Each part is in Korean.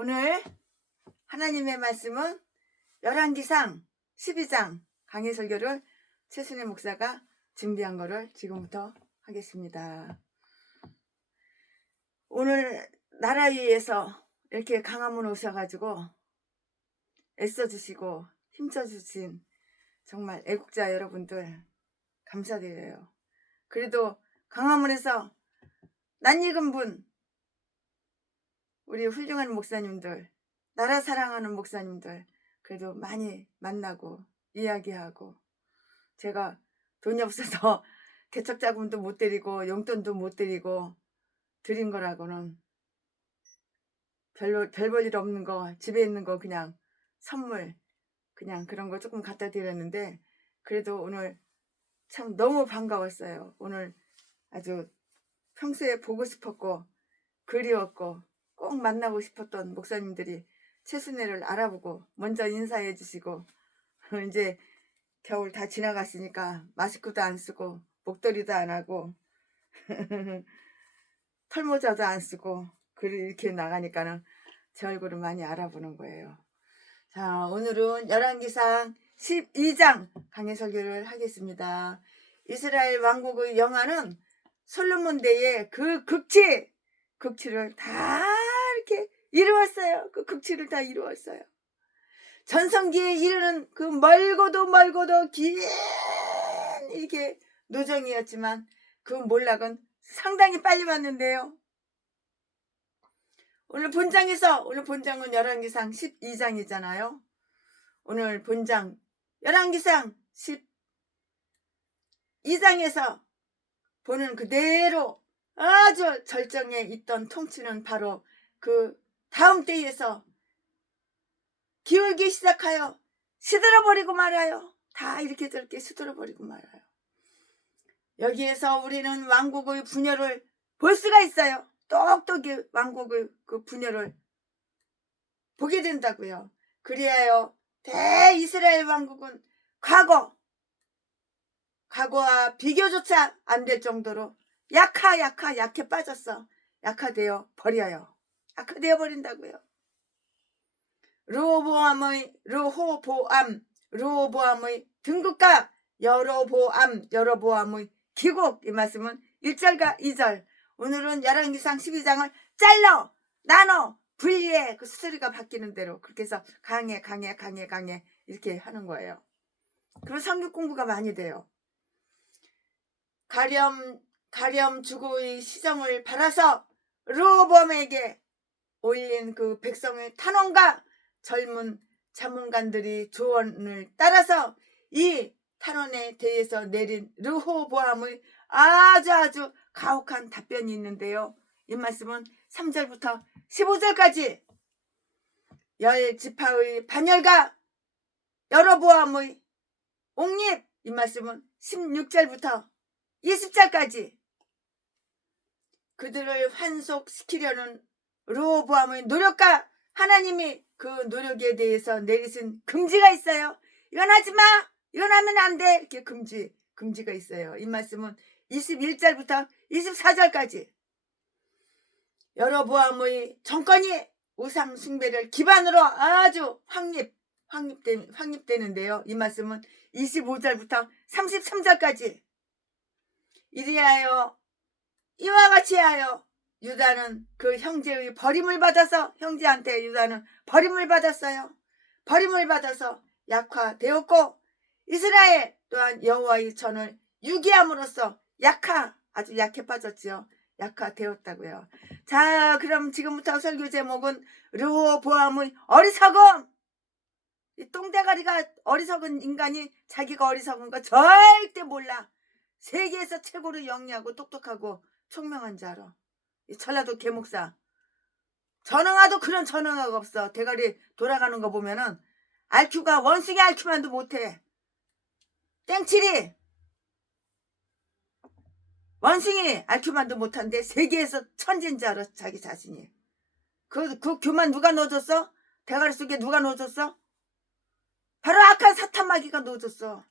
오늘 하나님의 말씀은 열왕기상 12장 강해 설교를 최순혜 목사가 준비한 거를 지금부터 하겠습니다. 오늘 나라 위에서 이렇게 강화문 오셔가지고 애써주시고 힘써주신 정말 애국자 여러분들 감사드려요. 그래도 강화문에서 낯익은 분, 우리 훌륭한 목사님들, 나라 사랑하는 목사님들 그래도 많이 만나고 이야기하고, 제가 돈이 없어서 개척자금도 못 드리고 용돈도 못 드리고 드린 거라고는 별 볼 일 없는 거, 집에 있는 거 그냥 선물 그냥 그런 거 조금 갖다 드렸는데, 그래도 오늘 참 너무 반가웠어요. 오늘 아주 평소에 보고 싶었고 그리웠고 꼭 만나고 싶었던 목사님들이 최순혜를 알아보고 먼저 인사해 주시고, 이제 겨울 다 지나갔으니까 마스크도 안 쓰고 목도리도 안 하고 털모자도 안 쓰고 이렇게 나가니까는 제 얼굴을 많이 알아보는 거예요. 자, 오늘은 열왕기상 12장 강해 설교를 하겠습니다. 이스라엘 왕국의 영화는 솔로몬 때의 그 극치를 다 이렇게 이루었어요. 그 극치를 다 이루었어요. 전성기에 이르는 그 멀고도 긴 이렇게 노정이었지만 그 몰락은 상당히 빨리 왔는데요. 오늘 본장은 열왕기상 12장이잖아요. 오늘 본장 열왕기상 12장에서 보는 그대로 아주 절정에 있던 통치는 바로 그 다음 때에서 기울기 시작하여 시들어버리고 말아요. 다 이렇게 저렇게 시들어버리고 말아요. 여기에서 우리는 왕국의 분열을 볼 수가 있어요. 똑똑히 왕국의 그 분열을 보게 된다고요. 그리하여 대이스라엘 왕국은 과거와 비교조차 안 될 정도로 약해 빠졌어. 약화되어 버려요. 약화되어 버린다고요. 르호보암의 등극과 여로보암의 기국, 이 말씀은 1절과 2절. 오늘은 열왕기상 12장을 잘라 나눠 분리해 그 스토리가 바뀌는 대로 그렇게 해서 강해 이렇게 하는 거예요. 그리고 성경 공부가 많이 돼요. 가렴 주고의 시정을 받아서 르호보암에게 올린 그 백성의 탄원과 젊은 자문관들이 조언을 따라서 이 탄원에 대해서 내린 르호보암의 아주 가혹한 답변이 있는데요. 이 말씀은 3절부터 15절까지 열 지파의 반열과 여로보암의 옹립, 이 말씀은 16절부터 20절까지 그들을 환속시키려는 르호보암의 노력과 하나님이 그 노력에 대해서 내리신 금지가 있어요. 이건 하지마, 이건 하면 안 돼, 이렇게 금지가 있어요. 이 말씀은 21절부터 24절까지 여로보암의 정권이 우상 숭배를 기반으로 아주 확립되는데요. 이 말씀은 25절부터 33절까지 이와 같이 하여 유다는 그 형제의 버림을 받아서, 형제한테 유다는 버림을 받았어요. 버림을 받아서 약화되었고, 이스라엘 또한 여호와의 전을 유기함으로써 아주 약해 빠졌지요. 약화되었다고요. 자, 그럼 지금부터 설교 제목은 르호보암의 어리석음. 이 똥대가리가 어리석은 인간이 자기가 어리석은 거 절대 몰라. 세계에서 최고로 영리하고 똑똑하고 총명한 줄 알아. 이 전라도 개목사 전응아도 그런 전응아가 없어. 대가리 돌아가는 거 보면은 IQ가 원숭이 IQ만도 못해. 땡칠이 원숭이 IQ만도 못한데 세계에서 천재인 줄 알아. 자기 자신이. 그 교만 누가 넣어줬어? 대가리 속에 누가 넣어줬어? 바로 악한 사탄마귀가 넣어줬어.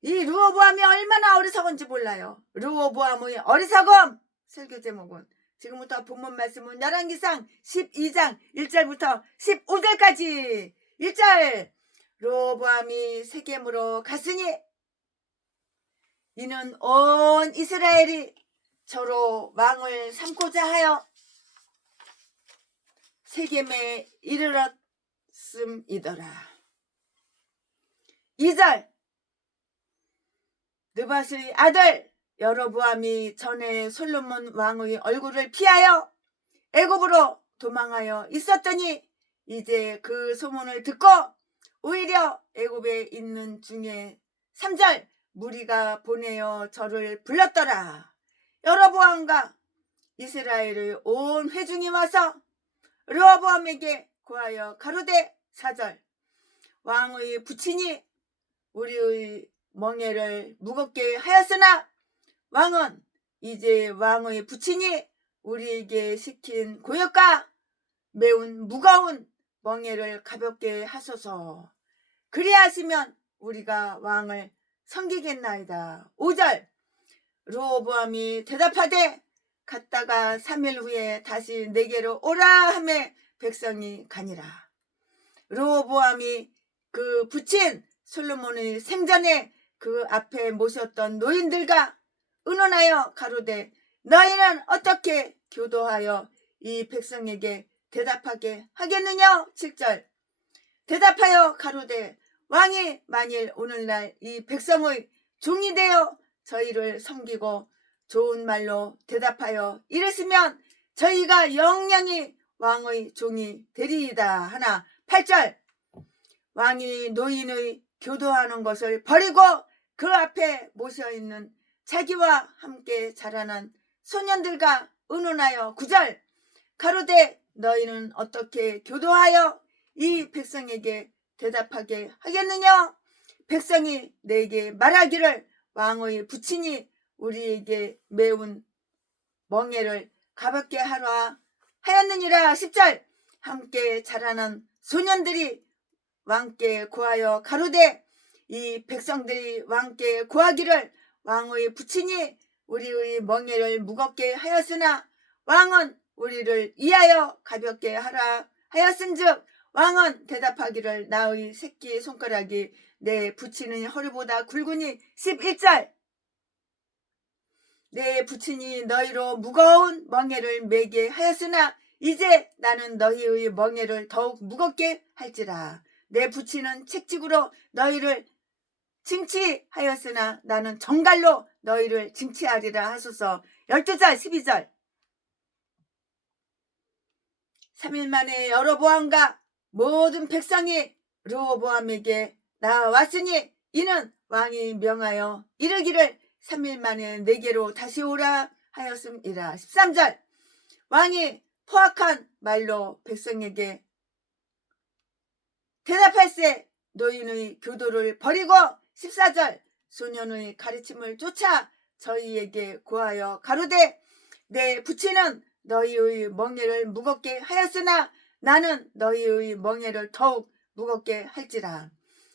이 르호보암이 얼마나 어리석은지 몰라요. 르호보암의 어리석음 설교 제목은 지금부터 본문 말씀은 열왕기상 12장 1절부터 15절까지. 1절. 르호보암이 세겜으로 갔으니 이는 온 이스라엘이 저로 왕을 삼고자 하여 세겜에 이르렀음이더라. 2절. 느밧의 아들 여로보암이 전에 솔로몬 왕의 얼굴을 피하여 애굽으로 도망하여 있었더니 이제 그 소문을 듣고 오히려 애굽에 있는 중에 3절. 무리가 보내어 저를 불렀더라. 여로보암과 이스라엘의 온 회중이 와서 르호보암에게 고하여 가로되 4절. 왕의 부친이 우리의 멍에를 무겁게 하였으나 왕은 이제 왕의 부친이 우리에게 시킨 고역과 매운 무거운 멍에를 가볍게 하소서. 그리하시면 우리가 왕을 섬기겠나이다. 5절. 르호보암이 대답하되 갔다가 3일 후에 다시 내게로 오라 하매 백성이 가니라. 르호보암이 그 부친 솔로몬의 생전에 그 앞에 모셨던 노인들과 의논하여 가로되 너희는 어떻게 교도하여 이 백성에게 대답하게 하겠느냐. 7절. 대답하여 가로되 왕이 만일 오늘날 이 백성의 종이 되어 저희를 섬기고 좋은 말로 대답하여 이르시면 저희가 영영이 왕의 종이 되리이다 하나. 8절. 왕이 노인의 교도하는 것을 버리고 그 앞에 모셔있는 자기와 함께 자라난 소년들과 의논하여 9절. 가로되 너희는 어떻게 교도하여 이 백성에게 대답하게 하겠느냐. 백성이 내게 말하기를 왕의 부친이 우리에게 매운 멍에를 가볍게 하라 하였느니라. 10절. 함께 자라난 소년들이 왕께 고하여 가로되 이 백성들이 왕께 고하기를 왕의 부친이 우리의 멍에를 무겁게 하였으나 왕은 우리를 이하여 가볍게 하라 하였은즉 왕은 대답하기를 나의 새끼 손가락이 내 부친의 허리보다 굵으니. 11절. 내 부친이 너희로 무거운 멍에를 매게 하였으나 이제 나는 너희의 멍에를 더욱 무겁게 할지라. 내 부친은 채찍으로 너희를 징치하였으나 나는 정갈로 너희를 징치하리라 하소서. 12절 12절. 3일 만에 여로보암과 모든 백성이 르호보암에게 나왔으니 이는 왕이 명하여 이르기를 3일 만에 내게로 다시 오라 하였음이라. 13절. 왕이 포악한 말로 백성에게 대답할세 노인의 교도를 버리고. 14절. 소년의 가르침을 쫓아 저희에게 고하여 가로되 내 부친은 너희의 멍에를 무겁게 하였으나 나는 너희의 멍에를 더욱 무겁게 할지라.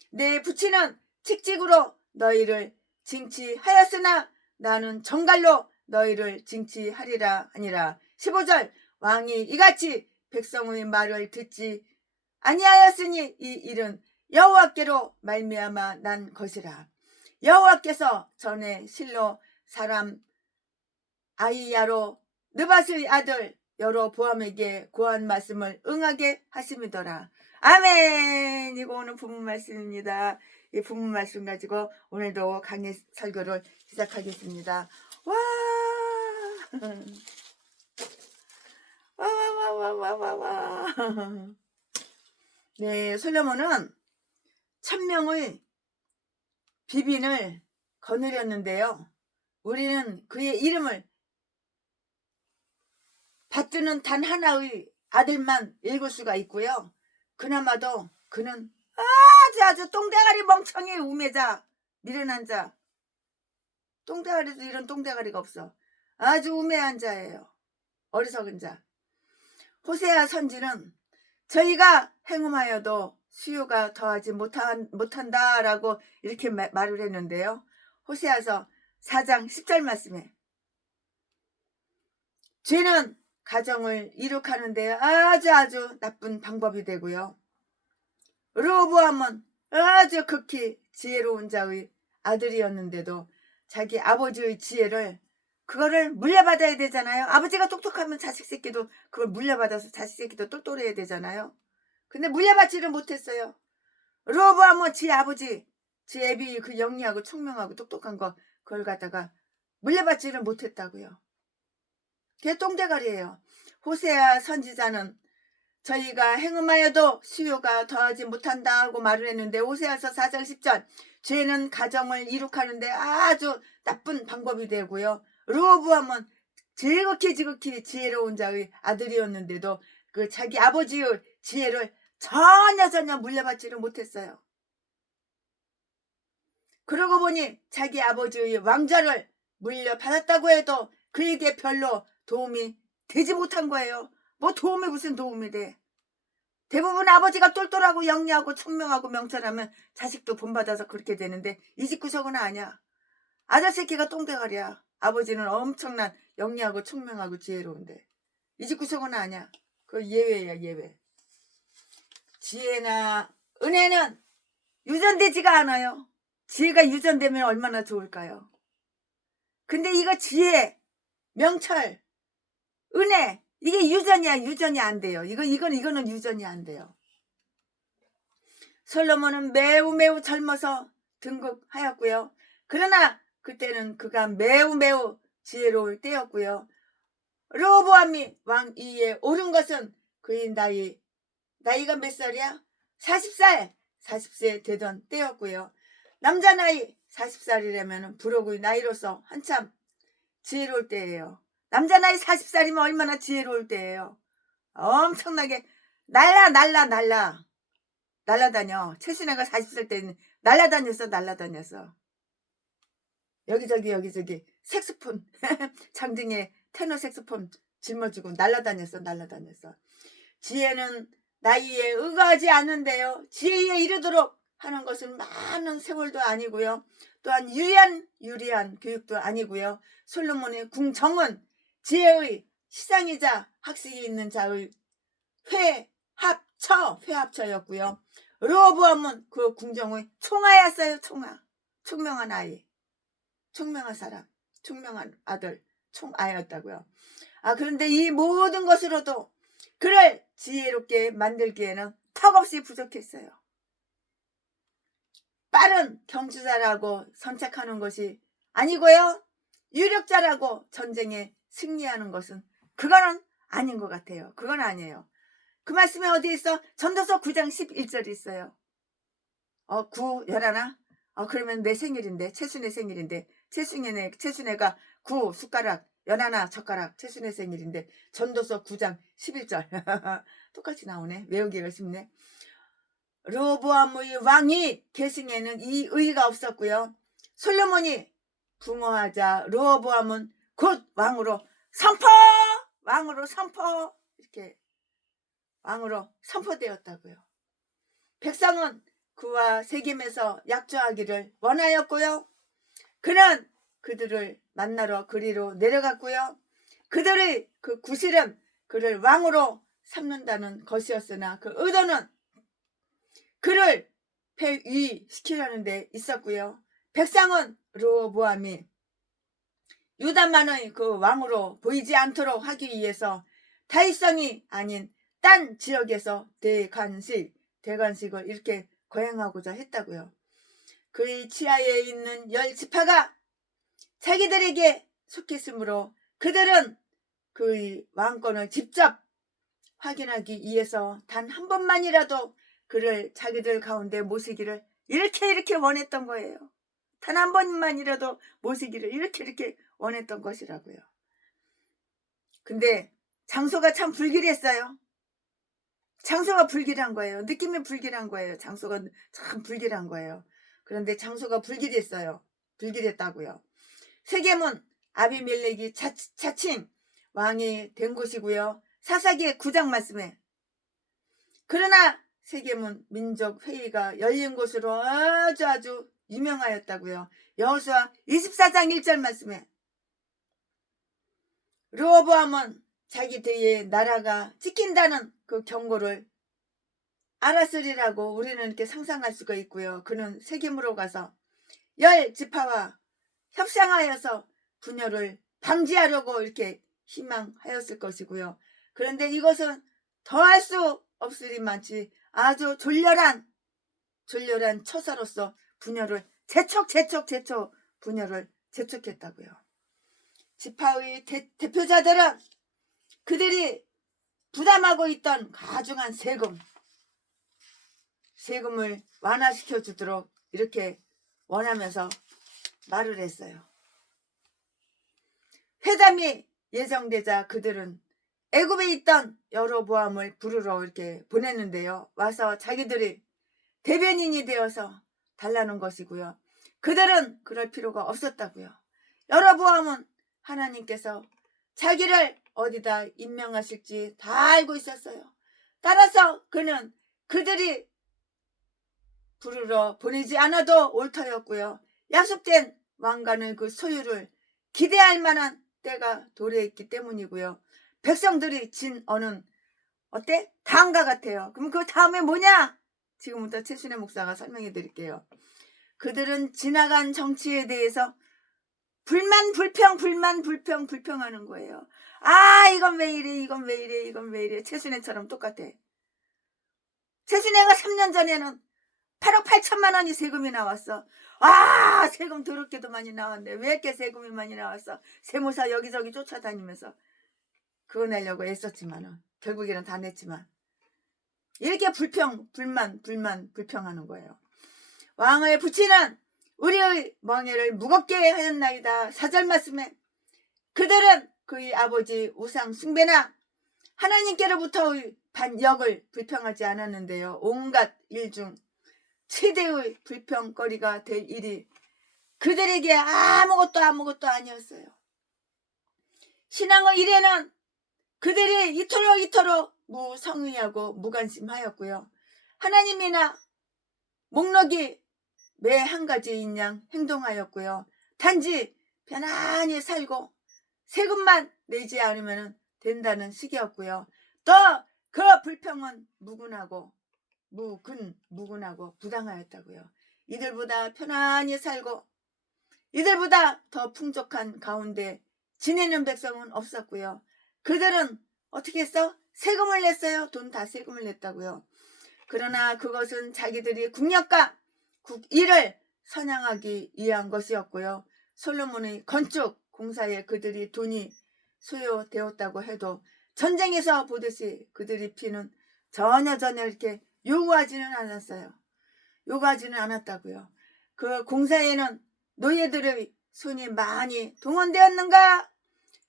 내 부친은 칙칙으로 너희를 징치하였으나 나는 정갈로 너희를 징치하리라 하니라. 15절. 왕이 이같이 백성의 말을 듣지 아니하였으니 이 일은 여호와께로 말미암아 난 것이라. 여호와께서 전에 실로 사람 아히야로 느밧의 아들 여로보암에게 고한 말씀을 응하게 하심이더라. 아멘. 이거 오늘 본문 말씀입니다. 이 본문 말씀 가지고 오늘도 강의 설교를 시작하겠습니다. 와! 와. 네, 솔로몬은 1000명의 비빈을 거느렸는데요. 우리는 그의 이름을 받드는 단 하나의 아들만 읽을 수가 있고요. 그나마도 그는 아주 똥대가리 멍청이 우매자, 미련한 자. 똥대가리도 이런 똥대가리가 없어. 아주 우매한 자예요. 어리석은 자. 호세아 선지는 저희가 행음하여도 수요가 더하지 못한다라고 이렇게 말을 했는데요. 호세아서 4장 10절 말씀에 죄는 가정을 이룩하는데 아주 나쁜 방법이 되고요. 르호보암은 아주 극히 지혜로운 자의 아들이었는데도 자기 아버지의 지혜를 그거를 물려받아야 되잖아요. 아버지가 똑똑하면 자식 새끼도 그걸 물려받아서 자식 새끼도 똑똑해야 되잖아요. 근데 물려받지를 못했어요. 르호보암은 지 아버지, 지 애비 그 영리하고 총명하고 똑똑한 거 그걸 갖다가 물려받지를 못했다고요. 그게 똥대가리예요. 호세아 선지자는 저희가 행음하여도 수요가 더하지 못한다 하고 말을 했는데 호세아서 4장 10절 죄는 가정을 이룩하는데 아주 나쁜 방법이 되고요. 르호보암은 지극히 지혜로운 자의 아들이었는데도 그 자기 아버지의 지혜를 전혀 물려받지를 못했어요. 그러고 보니 자기 아버지의 왕좌를 물려받았다고 해도 그에게 별로 도움이 되지 못한 거예요. 뭐 도움이 무슨 도움이 돼. 대부분 아버지가 똘똘하고 영리하고 총명하고 명철하면 자식도 본받아서 그렇게 되는데 이 집 구석은 아니야. 아들 새끼가 똥대가리야. 아버지는 엄청난 영리하고 총명하고 지혜로운데 이 집 구석은 아니야. 그 예외야 예외. 지혜나 은혜는 유전되지가 않아요. 지혜가 유전되면 얼마나 좋을까요? 근데 이거 지혜, 명철, 은혜 이게 유전이 안 돼요. 이거는 유전이 안 돼요. 솔로몬은 매우 젊어서 등극하였고요. 그러나 그때는 그가 매우 지혜로울 때였고요. 르호보암이 왕 위에 오른 것은 그의 나이가 몇 살이야? 40세 되던 때였고요. 남자 나이 40살이라면 부록의 나이로서 한참 지혜로울 때예요. 남자 나이 40살이면 얼마나 지혜로울 때예요. 엄청나게 날라다녀. 최순애가 40살 때는 날라다녔어. 여기저기 색소폰 장등에 테너 색소폰 짊어지고 날라다녔어. 지혜는 나이에 의거하지 않는데요. 지혜에 이르도록 하는 것은 많은 세월도 아니고요. 또한 유리한 교육도 아니고요. 솔로몬의 궁정은 지혜의 시상이자 학식이 있는 자의 회합처였고요. 르호보암은 그 궁정의 총아였어요. 총명한 아이, 총명한 사람, 총명한 아들, 총아였다고요. 그런데 이 모든 것으로도 그를 지혜롭게 만들기에는 턱없이 부족했어요. 빠른 경주자라고 선착하는 것이 아니고요. 유력자라고 전쟁에 승리하는 것은 그거는 아닌 것 같아요. 그건 아니에요. 그 말씀에 어디 있어? 전도서 9장 11절이 있어요. 9 열하나? 그러면 내 생일인데 최순애 생일인데 최순애가 9 숟가락 연하나 젓가락 최순애 생일인데 전도서 9장 11절 똑같이 나오네. 외우기가 쉽네. 르호보암의 왕이 계승에는 이 의의가 없었고요. 솔로몬이 붕어하자 르호보암은 곧 왕으로 이렇게 왕으로 선포되었다고요. 백성은 그와 세겜에서 약조하기를 원하였고요. 그는 그들을 만나러 그리로 내려갔고요. 그들의 그 구실은 그를 왕으로 삼는다는 것이었으나 그 의도는 그를 폐위시키려는 데 있었고요. 백성은 르호보암이 유다만의 그 왕으로 보이지 않도록 하기 위해서 다윗성이 아닌 딴 지역에서 대관식을 이렇게 거행하고자 했다고요. 그의 치하에 있는 10지파가 자기들에게 속했으므로 그들은 그의 왕권을 직접 확인하기 위해서 단 한 번만이라도 그를 자기들 가운데 모시기를 이렇게 원했던 거예요. 단 한 번만이라도 모시기를 이렇게 원했던 것이라고요. 근데 장소가 참 불길했어요. 장소가 불길한 거예요. 느낌이 불길한 거예요. 장소가 참 불길한 거예요. 그런데 장소가 불길했다고요. 세겜은 아비멜렉이 자칭 왕이 된 곳이고요. 사사기 9장 말씀에 그러나 세겜은 민족 회의가 열린 곳으로 아주 유명하였다고요. 여호수아 24장 1절 말씀에 르호보암은 자기들의 나라가 찍힌다는 그 경고를 알았으리라고 우리는 이렇게 상상할 수가 있고요. 그는 세겜으로 가서 10지파와 협상하여서 분열을 방지하려고 이렇게 희망하였을 것이고요. 그런데 이것은 더할 수 없으리만치 아주 졸렬한 처사로서 분열을 재촉 분열을 재촉했다고요. 지파의 대표자들은 그들이 부담하고 있던 가중한 세금을 완화시켜 주도록 이렇게 원하면서 말을 했어요. 회담이 예정되자 그들은 애굽에 있던 여로보암을 부르러 이렇게 보냈는데요. 와서 자기들이 대변인이 되어서 달라는 것이고요. 그들은 그럴 필요가 없었다고요. 여로보암은 하나님께서 자기를 어디다 임명하실지 다 알고 있었어요. 따라서 그는 그들이 부르러 보내지 않아도 옳더였고요. 약속된 왕관의 그 소유를 기대할 만한 때가 도래했기 때문이고요. 백성들이 진 언은 어때? 다음과 같아요. 그럼 그 다음에 뭐냐? 지금부터 최순애 목사가 설명해 드릴게요. 그들은 지나간 정치에 대해서 불평하는 거예요. 아, 이건 왜 이래, 이건 왜 이래, 이건 왜 이래. 최순애처럼 똑같아. 최순애가 3년 전에는 8억 8천만 원이 세금이 나왔어. 아, 세금 더럽게도 많이 나왔네. 왜 이렇게 세금이 많이 나왔어? 세무사 여기저기 쫓아다니면서 그거 내려고 애썼지만은 결국에는 다 냈지만 이렇게 불평하는 거예요. 왕의 부친은 우리의 멍에를 무겁게 하였나이다. 4절 말씀에 그들은 그의 아버지 우상 숭배나 하나님께로부터의 반역을 불평하지 않았는데요. 온갖 일 중 최대의 불평거리가 될 일이 그들에게 아무것도 아니었어요. 신앙의 일에는 그들이 이토록 무성의하고 무관심하였고요. 하나님이나 목록이 매 한 가지인 양 행동하였고요. 단지 편안히 살고 세금만 내지 않으면 된다는 식이었고요. 또 그 불평은 무근하고 부당하였다고요. 이들보다 편안히 살고 이들보다 더 풍족한 가운데 지내는 백성은 없었고요. 그들은 어떻게 했어? 세금을 냈어요. 돈 다 세금을 냈다고요. 그러나 그것은 자기들이 국력과 국일을 선양하기 위한 것이었고요. 솔로몬의 건축 공사에 그들이 돈이 소요되었다고 해도 전쟁에서 보듯이 그들이 피는 전혀 이렇게 요구하지는 않았어요. 요구하지는 않았다고요. 그 공사에는 노예들의 손이 많이 동원되었는가?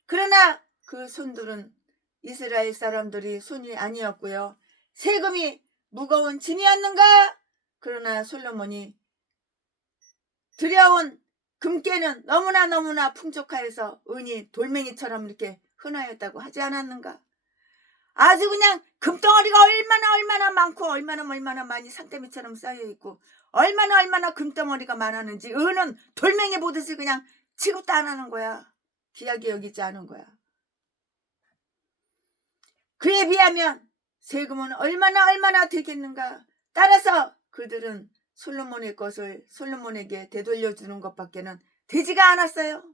그러나 그 손들은 이스라엘 사람들이 손이 아니었고요. 세금이 무거운 짐이었는가? 그러나 솔로몬이 들여온 금괴는 너무나 풍족하여서 은이 돌멩이처럼 이렇게 흔하였다고 하지 않았는가? 아주 그냥 금덩어리가 얼마나 많고 얼마나 많이 산더미처럼 쌓여있고 얼마나 금덩어리가 많았는지 은은 돌멩이 보듯이 그냥 취급도 안 하는 거야. 귀하게 여기지 않은 거야. 그에 비하면 세금은 얼마나 되겠는가? 따라서 그들은 솔로몬의 것을 솔로몬에게 되돌려주는 것밖에는 되지가 않았어요.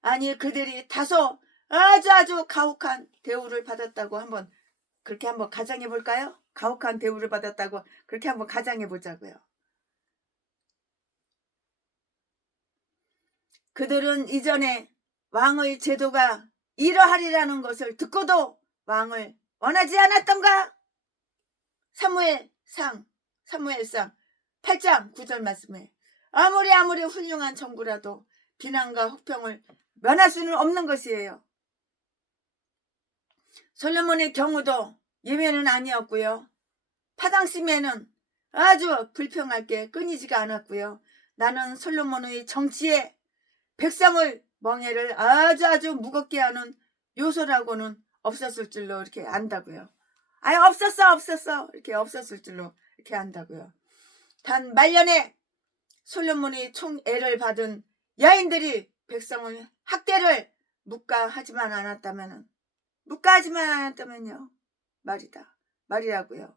아니, 그들이 다소 아주 가혹한 대우를 받았다고 그렇게 한번 가정해 볼까요? 가혹한 대우를 받았다고 그렇게 한번 가정해 보자고요. 그들은 이전에 왕의 제도가 이러하리라는 것을 듣고도 왕을 원하지 않았던가? 사무엘상 8장 9절 말씀에 아무리 훌륭한 정부라도 비난과 혹평을 면할 수는 없는 것이에요. 솔로몬의 경우도 예외는 아니었고요. 파당심에는 아주 불평할 게 끊이지가 않았고요. 나는 솔로몬의 정치에 백성의 멍에를 아주 무겁게 하는 요소라고는 없었을 줄로 이렇게 안다고요. 아니, 없었어 이렇게 없었을 줄로 이렇게 안다고요. 단 말년에 솔로몬이 총애를 받은 여인들이 백성의 학대를 묵과하지만 않았다면요. 말이라고요.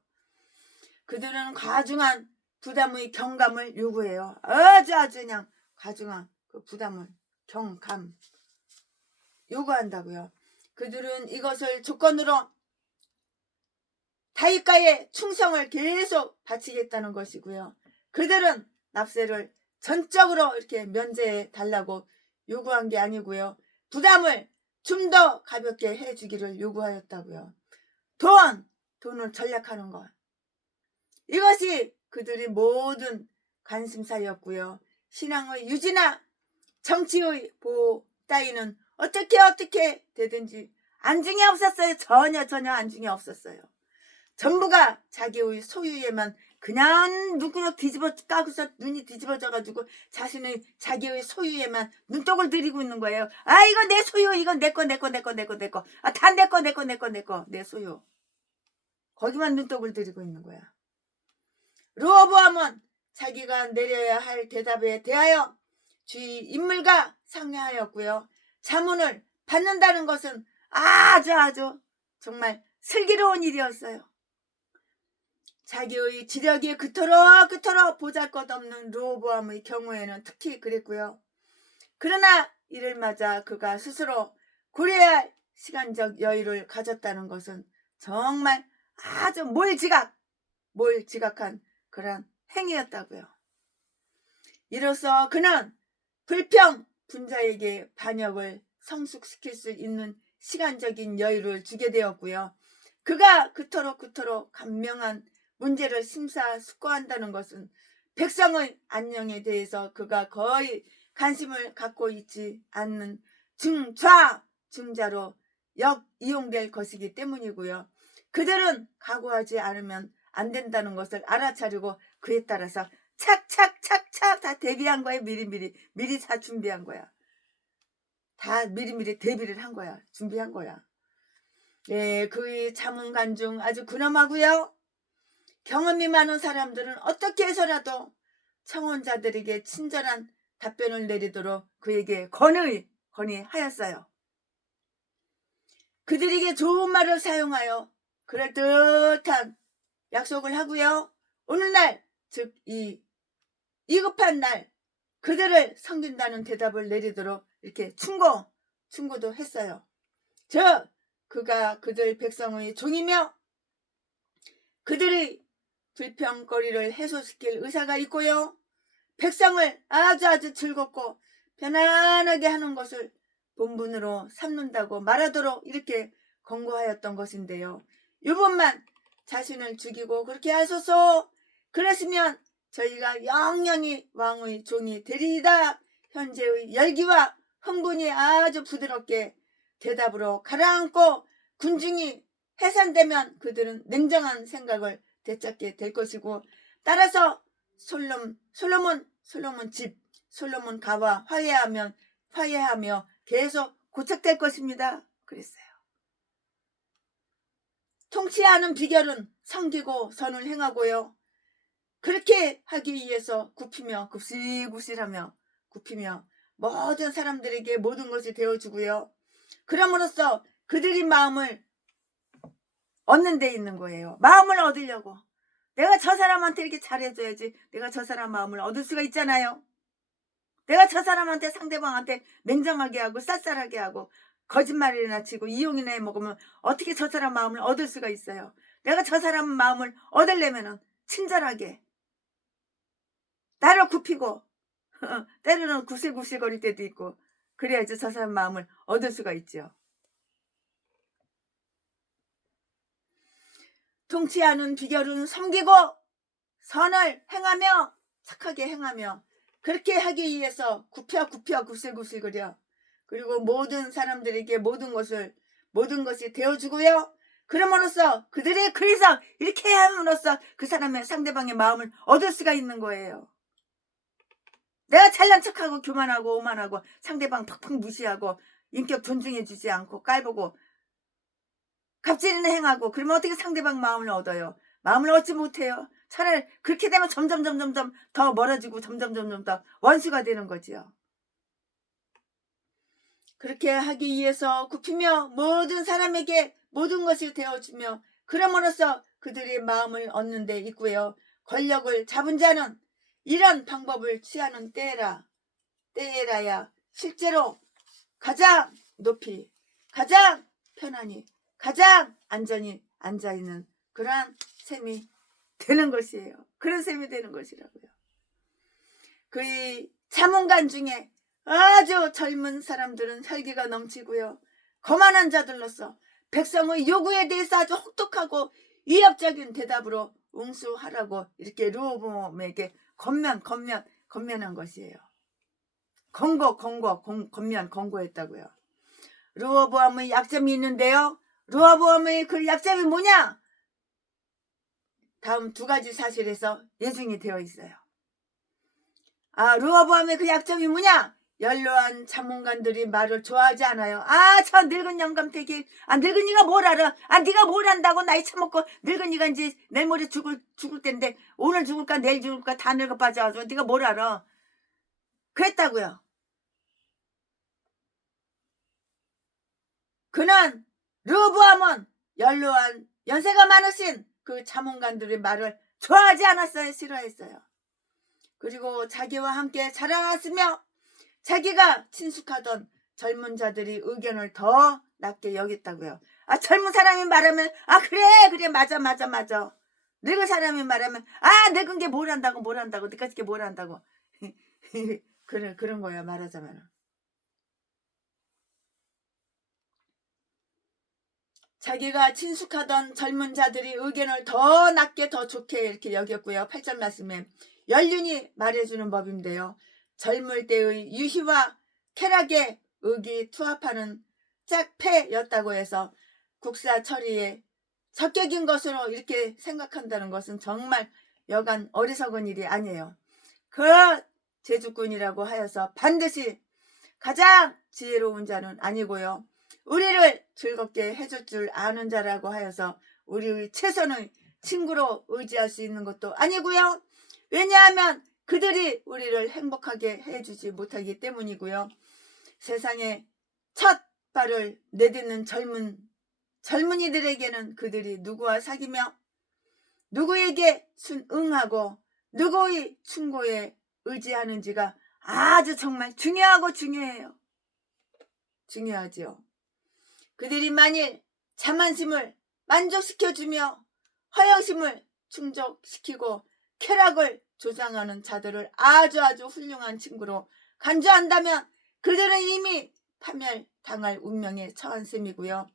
그들은 과중한 부담의 경감을 요구해요. 아주 그냥 과중한 그 부담을 경감 요구한다고요. 그들은 이것을 조건으로 다윗과의 충성을 계속 바치겠다는 것이고요. 그들은 납세를 전적으로 이렇게 면제해 달라고 요구한 게 아니고요. 부담을 좀 더 가볍게 해주기를 요구하였다고요. 돈을 전략하는 것. 이것이 그들의 모든 관심사였고요. 신앙의 유지나 정치의 보호 따위는 어떻게 되든지 안중이 없었어요. 전혀 안중이 없었어요. 전부가 자기의 소유에만 그냥 눈구녕 뒤집어 까고서 눈이 뒤집어져가지고 자기의 소유에만 눈독을 들이고 있는 거예요. 아, 이거 내 소유, 이건 내 거. 아, 다 내 거, 내 소유. 거기만 눈독을 들이고 있는 거야. 르호보암은 자기가 내려야 할 대답에 대하여 주의 인물과 상의하였고요. 자문을 받는다는 것은 아주 정말 슬기로운 일이었어요. 자기의 지력이 그토록 보잘것없는 르호보암의 경우에는 특히 그랬고요. 그러나 이를 맞아 그가 스스로 고려해야 할 시간적 여유를 가졌다는 것은 정말 아주 몰지각한 그런 행위였다고요. 이로써 그는 불평 분자에게 반역을 성숙시킬 수 있는 시간적인 여유를 주게 되었고요. 그가 그토록 간명한 문제를 심사숙고한다는 것은 백성의 안녕에 대해서 그가 거의 관심을 갖고 있지 않는 중자로 역이용될 것이기 때문이고요. 그들은 각오하지 않으면 안 된다는 것을 알아차리고 그에 따라서 착착 다 대비한 거야. 미리 다 준비한 거야. 다 미리 대비를 한 거야. 준비한 거야. 예, 그의 자문관 중 아주 근엄하고요. 경험이 많은 사람들은 어떻게 해서라도 청혼자들에게 친절한 답변을 내리도록 그에게 건의하였어요. 그들에게 좋은 말을 사용하여 그럴듯한 약속을 하고요. 오늘날 즉 이 위급한 날 그들을 섬긴다는 대답을 내리도록 이렇게 충고도 했어요. 즉 그가 그들 백성의 종이며 그들의 불평거리를 해소시킬 의사가 있고요. 백성을 아주 즐겁고 편안하게 하는 것을 본분으로 삼는다고 말하도록 이렇게 권고하였던 것인데요. 이번만 자신을 죽이고 그렇게 하소서. 그랬으면 저희가 영영이 왕의 종이 되리이다. 현재의 열기와 흥분이 아주 부드럽게 대답으로 가라앉고 군중이 해산되면 그들은 냉정한 생각을 되찾게 될 것이고 따라서 솔로몬 가와 화해하며 계속 고착될 것입니다. 그랬어요. 통치하는 비결은 섬기고 선을 행하고요. 그렇게 하기 위해서 굽시굽시하며 모든 사람들에게 모든 것이 되어주고요. 그럼으로써 그들이 마음을 얻는 데 있는 거예요. 마음을 얻으려고. 내가 저 사람한테 이렇게 잘해줘야지 내가 저 사람 마음을 얻을 수가 있잖아요. 내가 저 사람한테 상대방한테 냉정하게 하고 쌀쌀하게 하고 거짓말이나 치고 이용이나 해먹으면 어떻게 저 사람 마음을 얻을 수가 있어요. 내가 저 사람 마음을 얻으려면 친절하게 나를 굽히고 때로는 구실구실거릴 때도 있고 그래야지 저 사람 마음을 얻을 수가 있죠. 통치하는 비결은 섬기고 선을 행하며 착하게 행하며 그렇게 하기 위해서 구실구실거려 그리고 모든 사람들에게 모든 것이 되어주고요. 그럼으로써 그들의 그래서 이렇게 함으로써 그 사람의 상대방의 마음을 얻을 수가 있는 거예요. 내가 잘난 척하고 교만하고 오만하고 상대방 팍팍 무시하고 인격 존중해주지 않고 깔보고 갑질이나 행하고 그러면 어떻게 상대방 마음을 얻어요? 마음을 얻지 못해요. 차라리 그렇게 되면 점점 더 멀어지고 점점 더 원수가 되는 거지요. 그렇게 하기 위해서 굽히며 모든 사람에게 모든 것이 되어주며 그럼으로써 그들의 마음을 얻는 데 있고요. 권력을 잡은 자는 이런 방법을 취하는 때에라야 실제로 가장 높이, 가장 편안히, 가장 안전히 앉아있는 그러한 셈이 되는 것이에요. 그런 셈이 되는 것이라고요. 그의 자문관 중에 아주 젊은 사람들은 혈기가 넘치고요. 거만한 자들로서 백성의 요구에 대해서 아주 혹독하고 위협적인 대답으로 응수하라고 이렇게 르호보암에게 건면한 것이에요. 권고했다고요. 르호보암의 약점이 있는데요. 르호보암의 그 약점이 뭐냐? 다음 두 가지 사실에서 예증이 되어 있어요. 르호보암의 그 약점이 뭐냐? 연로한 자문관들이 말을 좋아하지 않아요. 저 늙은 영감택이, 늙은이가 뭘 알아? 네가 뭘 안다고 나이 처먹고 늙은이가 이제 내일 모레 죽을 텐데 오늘 죽을까 내일 죽을까 다 늙어 빠져가지고 네가 뭘 알아? 그랬다고요. 그는 르호보암은 연로한 연세가 많으신 그 자문관들의 말을 좋아하지 않았어요. 싫어했어요. 그리고 자기와 함께 자라났으며 자기가 친숙하던 젊은 자들이 의견을 더 낮게 여겼다고요. 젊은 사람이 말하면 그래 맞아 늙은 사람이 말하면 늙은 게 뭘 한다고 니까지 게 뭘 한다고 그런 거야 말하자면. 자기가 친숙하던 젊은 자들이 의견을 더 낮게 더 좋게 이렇게 여겼고요. 8절 말씀에 연륜이 말해주는 법인데요. 젊을 때의 유희와 쾌락에 의기투합하는 짝패였다고 해서 국사 처리에 적격인 것으로 이렇게 생각한다는 것은 정말 여간 어리석은 일이 아니에요. 그 제주꾼이라고 하여서 반드시 가장 지혜로운 자는 아니고요. 우리를 즐겁게 해줄 줄 아는 자라고 하여서 우리의 최선의 친구로 의지할 수 있는 것도 아니고요. 왜냐하면 그들이 우리를 행복하게 해주지 못하기 때문이고요. 세상에 첫 발을 내딛는 젊은이들에게는 그들이 누구와 사귀며 누구에게 순응하고 누구의 충고에 의지하는지가 아주 정말 중요해요. 중요하지요. 그들이 만일 자만심을 만족시켜주며 허영심을 충족시키고 쾌락을 조장하는 자들을 아주 훌륭한 친구로 간주한다면 그들은 이미 파멸당할 운명에 처한 셈이고요.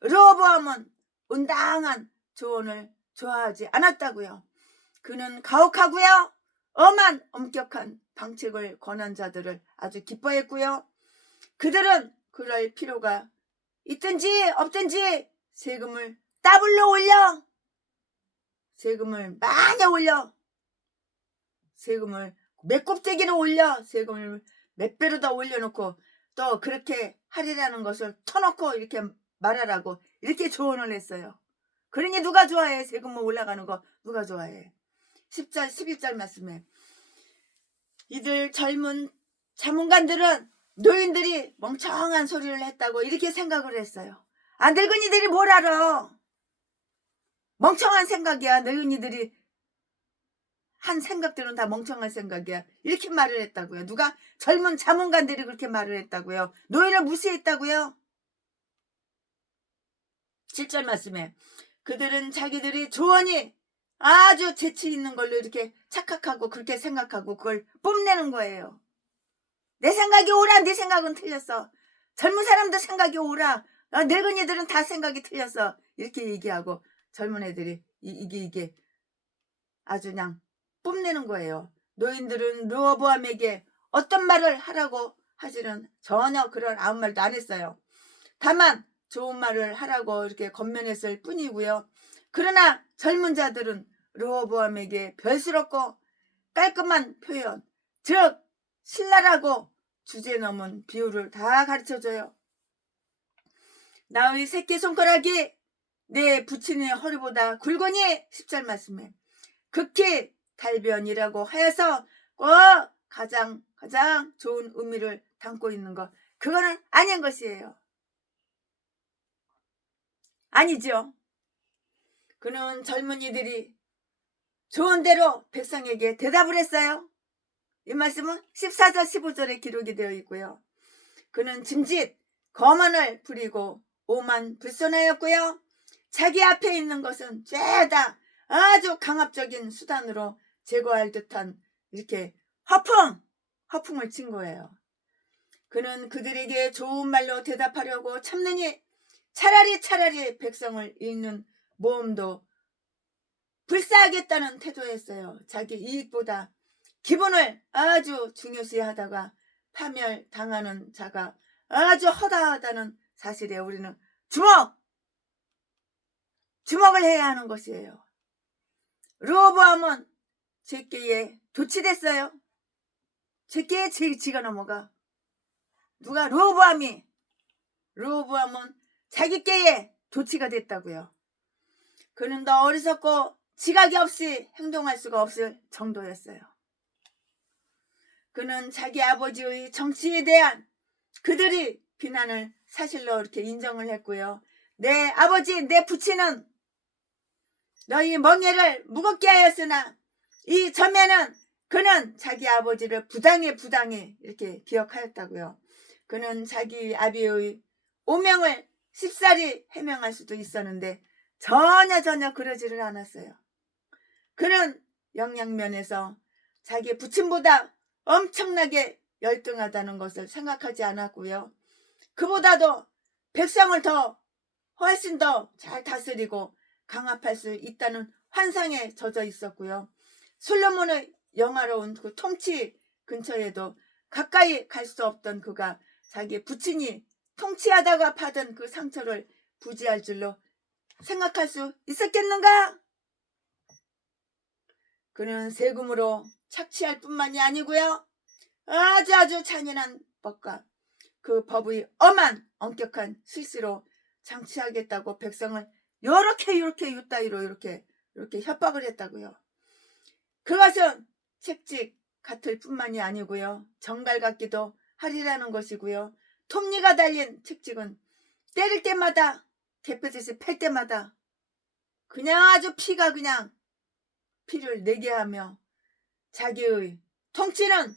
르호보암은 온당한 조언을 좋아하지 않았다고요. 그는 가혹하고요. 엄격한 방책을 권한 자들을 아주 기뻐했고요. 그들은 그럴 필요가 있든지 없든지 세금을 더블로 올려, 세금을 많이 올려, 세금을 몇 곱대기로 올려, 세금을 몇 배로 더 올려놓고 또 그렇게 하리라는 것을 터놓고 이렇게 말하라고 이렇게 조언을 했어요. 그러니 누가 좋아해? 세금만 올라가는 거 누가 좋아해? 10절 11절 말씀에 이들 젊은 자문관들은 노인들이 멍청한 소리를 했다고 이렇게 생각을 했어요. 늙은이들이 뭘 알아? 멍청한 생각이야. 늙은이들이 한 생각들은 다 멍청한 생각이야. 이렇게 말을 했다고요. 누가? 젊은 자문관들이 그렇게 말을 했다고요. 노인을 무시했다고요. 7절 말씀에 그들은 자기들이 조언이 아주 재치 있는 걸로 이렇게 착각하고 그렇게 생각하고 그걸 뽐내는 거예요. 내 생각이 옳아. 네 생각은 틀렸어. 젊은 사람도 생각이 옳아. 늙은이들은 다 생각이 틀렸어. 이렇게 얘기하고 젊은 애들이 이게 아주 그냥 뽐내는 거예요. 노인들은 르호보암에게 어떤 말을 하라고 하지는 전혀 그런 아무 말도 안 했어요. 다만 좋은 말을 하라고 이렇게 권면했을 뿐이고요. 그러나 젊은 자들은 르호보암에게 별스럽고 깔끔한 표현, 즉 신랄하고 주제 넘은 비유를 다 가르쳐줘요. 나의 새끼손가락이 내 부친의 허리보다 굵으니 10절 말씀에 극히 달변이라고 하여서 꼭 가장 좋은 의미를 담고 있는 것. 그거는 아닌 것이에요. 아니죠. 그는 젊은이들이 좋은 대로 백성에게 대답을 했어요. 이 말씀은 14절 15절에 기록이 되어 있고요. 그는 짐짓 거만을 부리고 오만 불손하였고요. 자기 앞에 있는 것은 죄다 아주 강압적인 수단으로 제거할 듯한 이렇게 허풍을 친 거예요. 그는 그들에게 좋은 말로 대답하려고 참느니 차라리 백성을 잃는 모험도 불사하겠다는 태도였어요. 자기 이익보다 기분을 아주 중요시하다가 파멸당하는 자가 아주 허다하다는 사실에 우리는 주목을 해야 하는 것이에요. 르호보암은 죄께에 도취됐어요. 죄께에 지가 넘어가. 누가? 르호보암은 자기 꾀에 도취가 됐다고요. 그는 더 어리석고 지각이 없이 행동할 수가 없을 정도였어요. 그는 자기 아버지의 정치에 대한 그들이 비난을 사실로 이렇게 인정을 했고요. 내 아버지, 내 부친은 너희 멍에를 무겁게 하였으나 이 전에는 그는 자기 아버지를 부당히 이렇게 기억하였다고요. 그는 자기 아비의 오명을 쉽사리 해명할 수도 있었는데 전혀 그러지를 않았어요. 그는 영양면에서 자기 부친보다 엄청나게 열등하다는 것을 생각하지 않았고요. 그보다도 백성을 훨씬 더 잘 다스리고 강압할 수 있다는 환상에 젖어 있었고요. 솔로몬의 영화로운 그 통치 근처에도 가까이 갈 수 없던 그가 자기 부친이 통치하다가 받은 그 상처를 부지할 줄로 생각할 수 있었겠는가? 그는 세금으로 착취할 뿐만이 아니고요. 아주 잔인한 법과 그 법의 엄격한 실시로 장치하겠다고 백성을 요렇게 유따위로 이렇게 협박을 했다고요. 그것은 책찍 같을 뿐만이 아니고요. 정갈 같기도 하리라는 것이고요. 톱니가 달린 책찍은 때릴 때마다 개뼈듯이 팰 때마다 그냥 아주 피를 내게 하며 자기의 통치는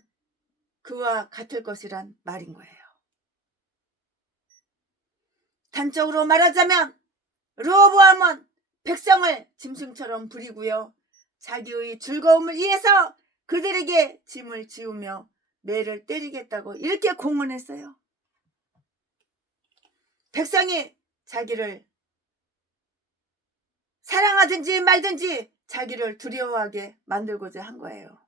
그와 같을 것이란 말인 거예요. 단적으로 말하자면 르호보암은 백성을 짐승처럼 부리고요. 자기의 즐거움을 위해서 그들에게 짐을 지우며 매를 때리겠다고 이렇게 공언했어요. 백성이 자기를 사랑하든지 말든지 자기를 두려워하게 만들고자 한 거예요.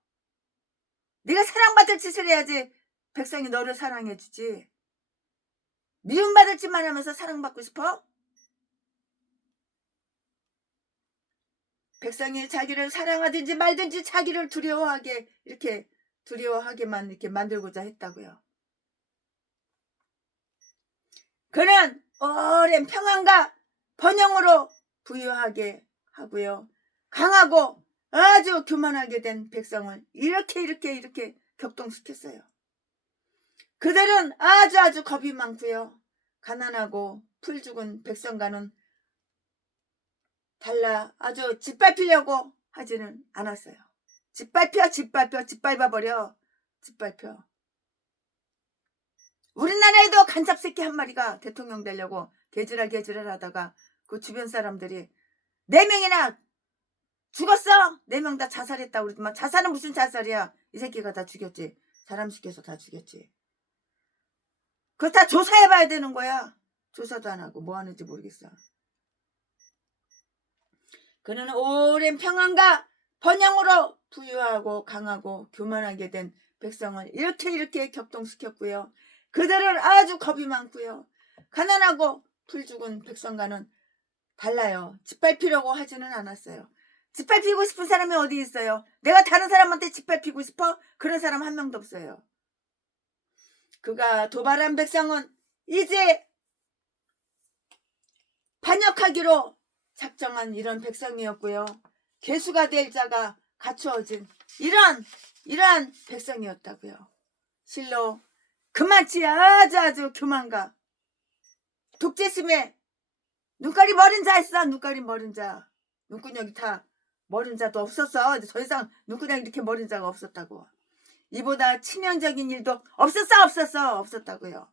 네가 사랑받을 짓을 해야지 백성이 너를 사랑해 주지. 미움받을 짓만 하면서 사랑받고 싶어? 백성이 자기를 사랑하든지 말든지 자기를 두려워하게만 이렇게 만들고자 했다고요. 그는 오랜 평안과 번영으로 부유하게 하고요. 강하고 아주 교만하게 된 백성을 이렇게 격동시켰어요. 그들은 아주 겁이 많고요. 가난하고 풀 죽은 백성과는 달라 아주 짓밟히려고 하지는 않았어요. 짓밟아버려. 우리나라에도 간잡새끼 한 마리가 대통령 되려고 개지랄 하다가 그 주변 사람들이 4명이나 죽었어. 4명 다 자살했다고 그러더만 자살은 무슨 자살이야. 이 새끼가 다 죽였지. 사람 시켜서 다 죽였지. 그거 다 조사해봐야 되는 거야. 조사도 안 하고 뭐 하는지 모르겠어. 그는 오랜 평안과 번영으로 부유하고 강하고 교만하게 된 백성을 이렇게 격동시켰고요. 그들은 아주 겁이 많고요. 가난하고 풀 죽은 백성과는 달라요. 짓밟히려고 하지는 않았어요. 짓밟히고 싶은 사람이 어디 있어요? 내가 다른 사람한테 짓밟히고 싶어? 그런 사람 한 명도 없어요. 그가 도발한 백성은 이제 반역하기로 작정한 이런 백성이었고요. 괴수가 될 자가 갖추어진 이러한 백성이었다고요. 실로 그만치 아주 교만가. 독재심에 눈깔이 머린 자 있어. 눈깔이 머린 자. 눈구녕이 다 머린 자도 없었어. 더 이상 눈구녕이 이렇게 머린 자가 없었다고. 이보다 치명적인 일도 없었다고요.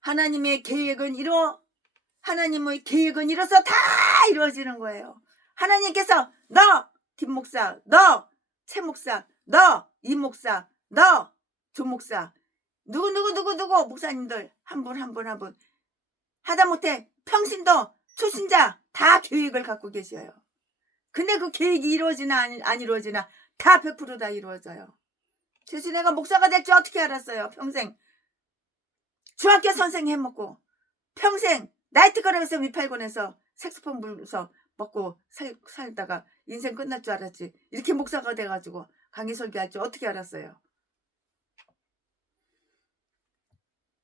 하나님의 계획은 하나님의 계획은 이뤄서 다 이루어지는 거예요. 하나님께서 너 김목사, 너 최목사, 너 이목사, 너 조목사, 누구 목사님들 한 분 하다못해 평신도 초신자 다 계획을 갖고 계셔요. 근데 그 계획이 이루어지나 안 이루어지나 다 100% 다 이루어져요. 그래서 내가 목사가 될 줄 어떻게 알았어요? 평생 중학교 선생 해먹고 평생 나이트클럽에서 미팔군에서 색소폰 불어서 먹고 살다가 인생 끝날 줄 알았지. 이렇게 목사가 돼가지고 강의 설교할 줄 어떻게 알았어요?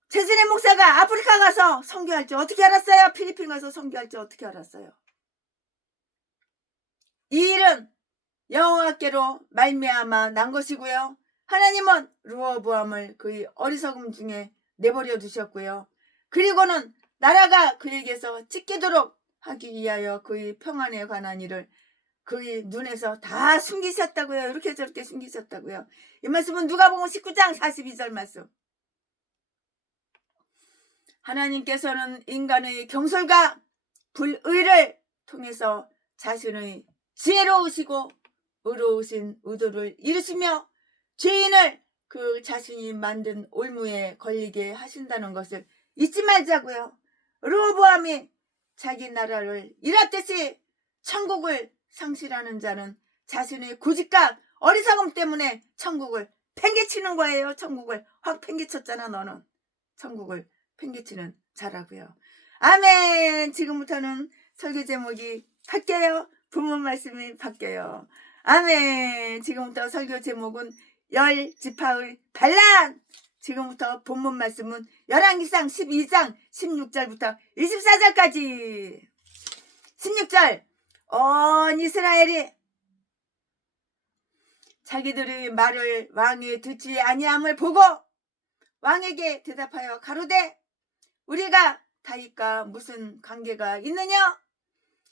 최진애 목사가 아프리카 가서 선교할 줄 어떻게 알았어요? 필리핀 가서 선교할 줄 어떻게 알았어요? 이 일은 여호와께로 말미암아 난 것이고요. 하나님은 르호보암을 그의 어리석음 중에 내버려 두셨고요. 그리고는 나라가 그에게서 찢기도록 하기 위하여 그의 평안에 관한 일을 그의 눈에서 다 숨기셨다고요. 이렇게 저렇게 숨기셨다고요. 이 말씀은 누가복음 19장 42절 말씀. 하나님께서는 인간의 경솔과 불의를 통해서 자신의 지혜로우시고 의로우신 의도를 이루시며 죄인을 그 자신이 만든 올무에 걸리게 하신다는 것을 잊지 말자고요. 르호보암이 자기 나라를 잃었듯이 천국을 상실하는 자는 자신의 고집과 어리석음 때문에 천국을 팽개치는 거예요. 천국을 확 팽개쳤잖아. 너는 천국을 팽개치는 자라고요. 아멘. 지금부터는 설교 제목이 바뀌어요. 본문 말씀이 바뀌어요. 아멘. 지금부터 설교 제목은 열 지파의 반란. 지금부터 본문 말씀은 열왕기상 12장 16절부터 24절까지. 16절. 온 이스라엘이 자기들의 말을 왕이 듣지 아니함을 보고 왕에게 대답하여 가로되 우리가 다윗과 무슨 관계가 있느냐?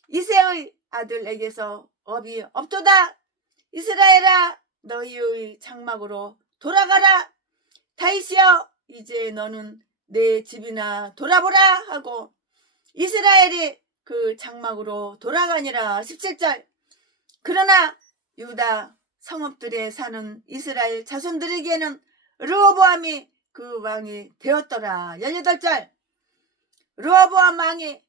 이새의 아들에게서 업이 없도다. 이스라엘아 너희의 장막으로 돌아가라. 다윗이여 이제 너는 내 집이나 돌아보라 하고 이스라엘이 그 장막으로 돌아가니라. 17절. 그러나 유다 성읍들에 사는 이스라엘 자손들에게는 르호보암이 그 왕이 되었더라. 18절. 르호보암 왕이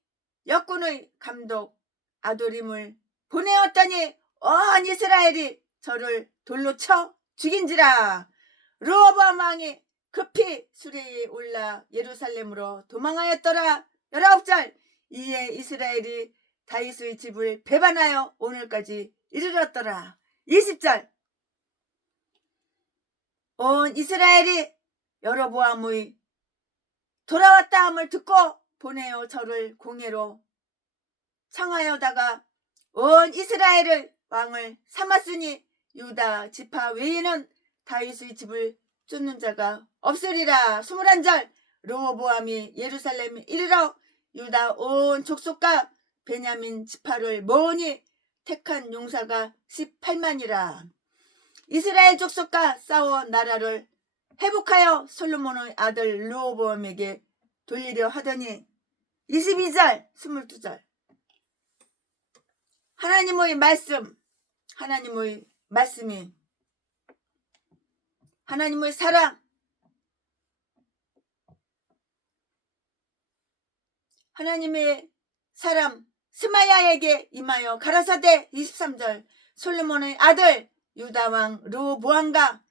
역군의 감독 아도림을 보내었더니 온 이스라엘이 저를 돌로 쳐 죽인지라. 르호보암 왕이 급히 수레에 올라 예루살렘으로 도망하였더라. 19절. 이에 이스라엘이 다윗의 집을 배반하여 오늘까지 이르렀더라. 20절. 온 이스라엘이 여로보암의 돌아왔다 함을 듣고 보내어 저를 공회로 청하여다가 온 이스라엘을 왕을 삼았으니 유다 지파 외에는 다윗의 집을 쫓는 자가 없으리라. 21절. 르호보암이 예루살렘에 이르러 유다 온 족속과 베냐민 지파를 모으니 택한 용사가 18만이라. 이스라엘 족속과 싸워 나라를 회복하여 솔로몬의 아들 르호보암에게 돌리려 하더니 22절 22절. 하나님의 말씀이 하나님의 사랑, 하나님의 사람 스마야에게 임하여 가라사대. 23절. 솔로몬의 아들 유다왕 르호보암과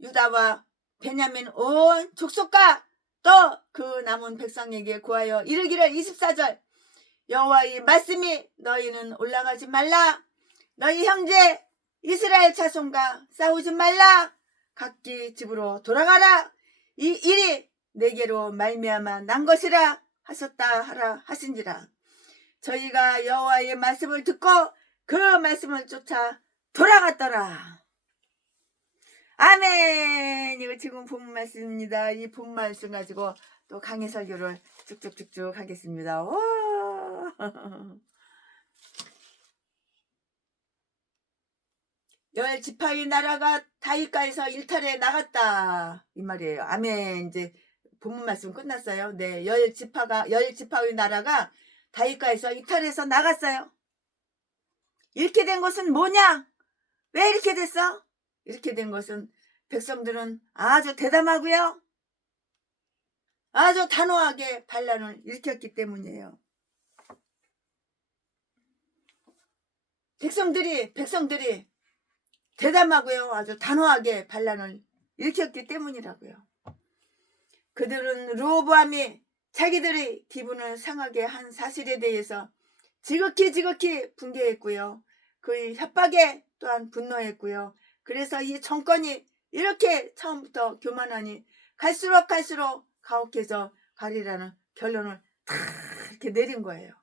유다와 베냐민 온 족속과 또 그 남은 백성에게 구하여 이르기를. 24절. 여호와의 말씀이 너희는 올라가지 말라. 너희 형제 이스라엘 자손과 싸우지 말라. 각기 집으로 돌아가라. 이 일이 내게로 말미암아 난 것이라 하셨다 하라 하신지라. 저희가 여호와의 말씀을 듣고 그 말씀을 쫓아 돌아갔더라. 아멘. 이거 지금 본 말씀입니다. 이 본 말씀 가지고 또 강의 설교를 쭉쭉쭉쭉 하겠습니다. 와. 열 지파의 나라가 다윗가에서 일탈해 나갔다 이 말이에요. 아멘. 이제 본문 말씀 끝났어요. 네, 열 지파의 나라가 다윗가에서 이탈해서 나갔어요. 이렇게 된 것은 뭐냐? 왜 이렇게 됐어? 이렇게 된 것은 백성들은 아주 대담하고요, 아주 단호하게 반란을 일으켰기 때문이에요. 백성들이 대담하고요, 아주 단호하게 반란을 일으켰기 때문이라고요. 그들은 르호보암이 자기들의 기분을 상하게 한 사실에 대해서 지극히 분개했고요. 그의 협박에 또한 분노했고요. 그래서 이 정권이 이렇게 처음부터 교만하니 갈수록 가혹해져 가리라는 결론을 다 이렇게 내린 거예요.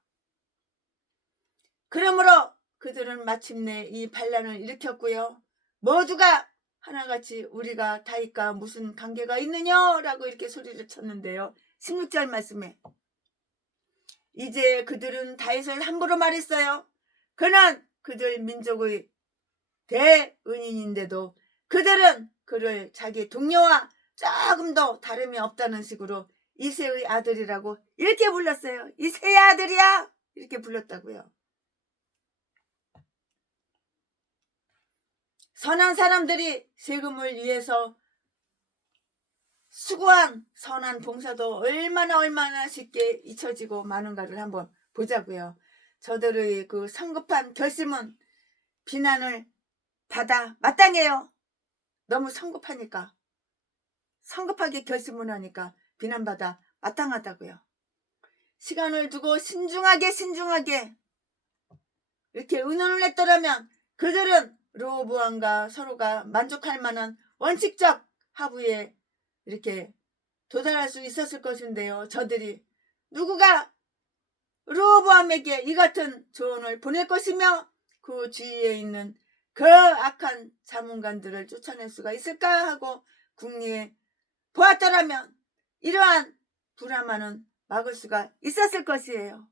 그러므로 그들은 마침내 이 반란을 일으켰고요. 모두가 하나같이 우리가 다윗과 무슨 관계가 있느냐라고 이렇게 소리를 쳤는데요. 16절 말씀에 이제 그들은 다윗을 함부로 말했어요. 그는 그들 민족의 대은인인데도 그들은 그를 자기 동료와 조금도 다름이 없다는 식으로 이새의 아들이라고 이렇게 불렀어요. 이새의 아들이야 이렇게 불렀다고요. 선한 사람들이 세금을 위해서 수고한 선한 봉사도 얼마나 쉽게 잊혀지고 마는가를 한번 보자고요. 저들의 그 성급한 결심은 비난을 받아 마땅해요. 너무 성급하게 결심을 하니까 비난받아 마땅하다고요. 시간을 두고 신중하게 이렇게 의논을 했더라면 그들은 르호보암과 서로가 만족할 만한 원칙적 합의에 이렇게 도달할 수 있었을 것인데요. 저들이 누구가 르호보암에게 이 같은 조언을 보낼 것이며 그 주위에 있는 그 악한 자문관들을 쫓아낼 수가 있을까 하고 궁리해 보았더라면 이러한 불화만은 막을 수가 있었을 것이에요.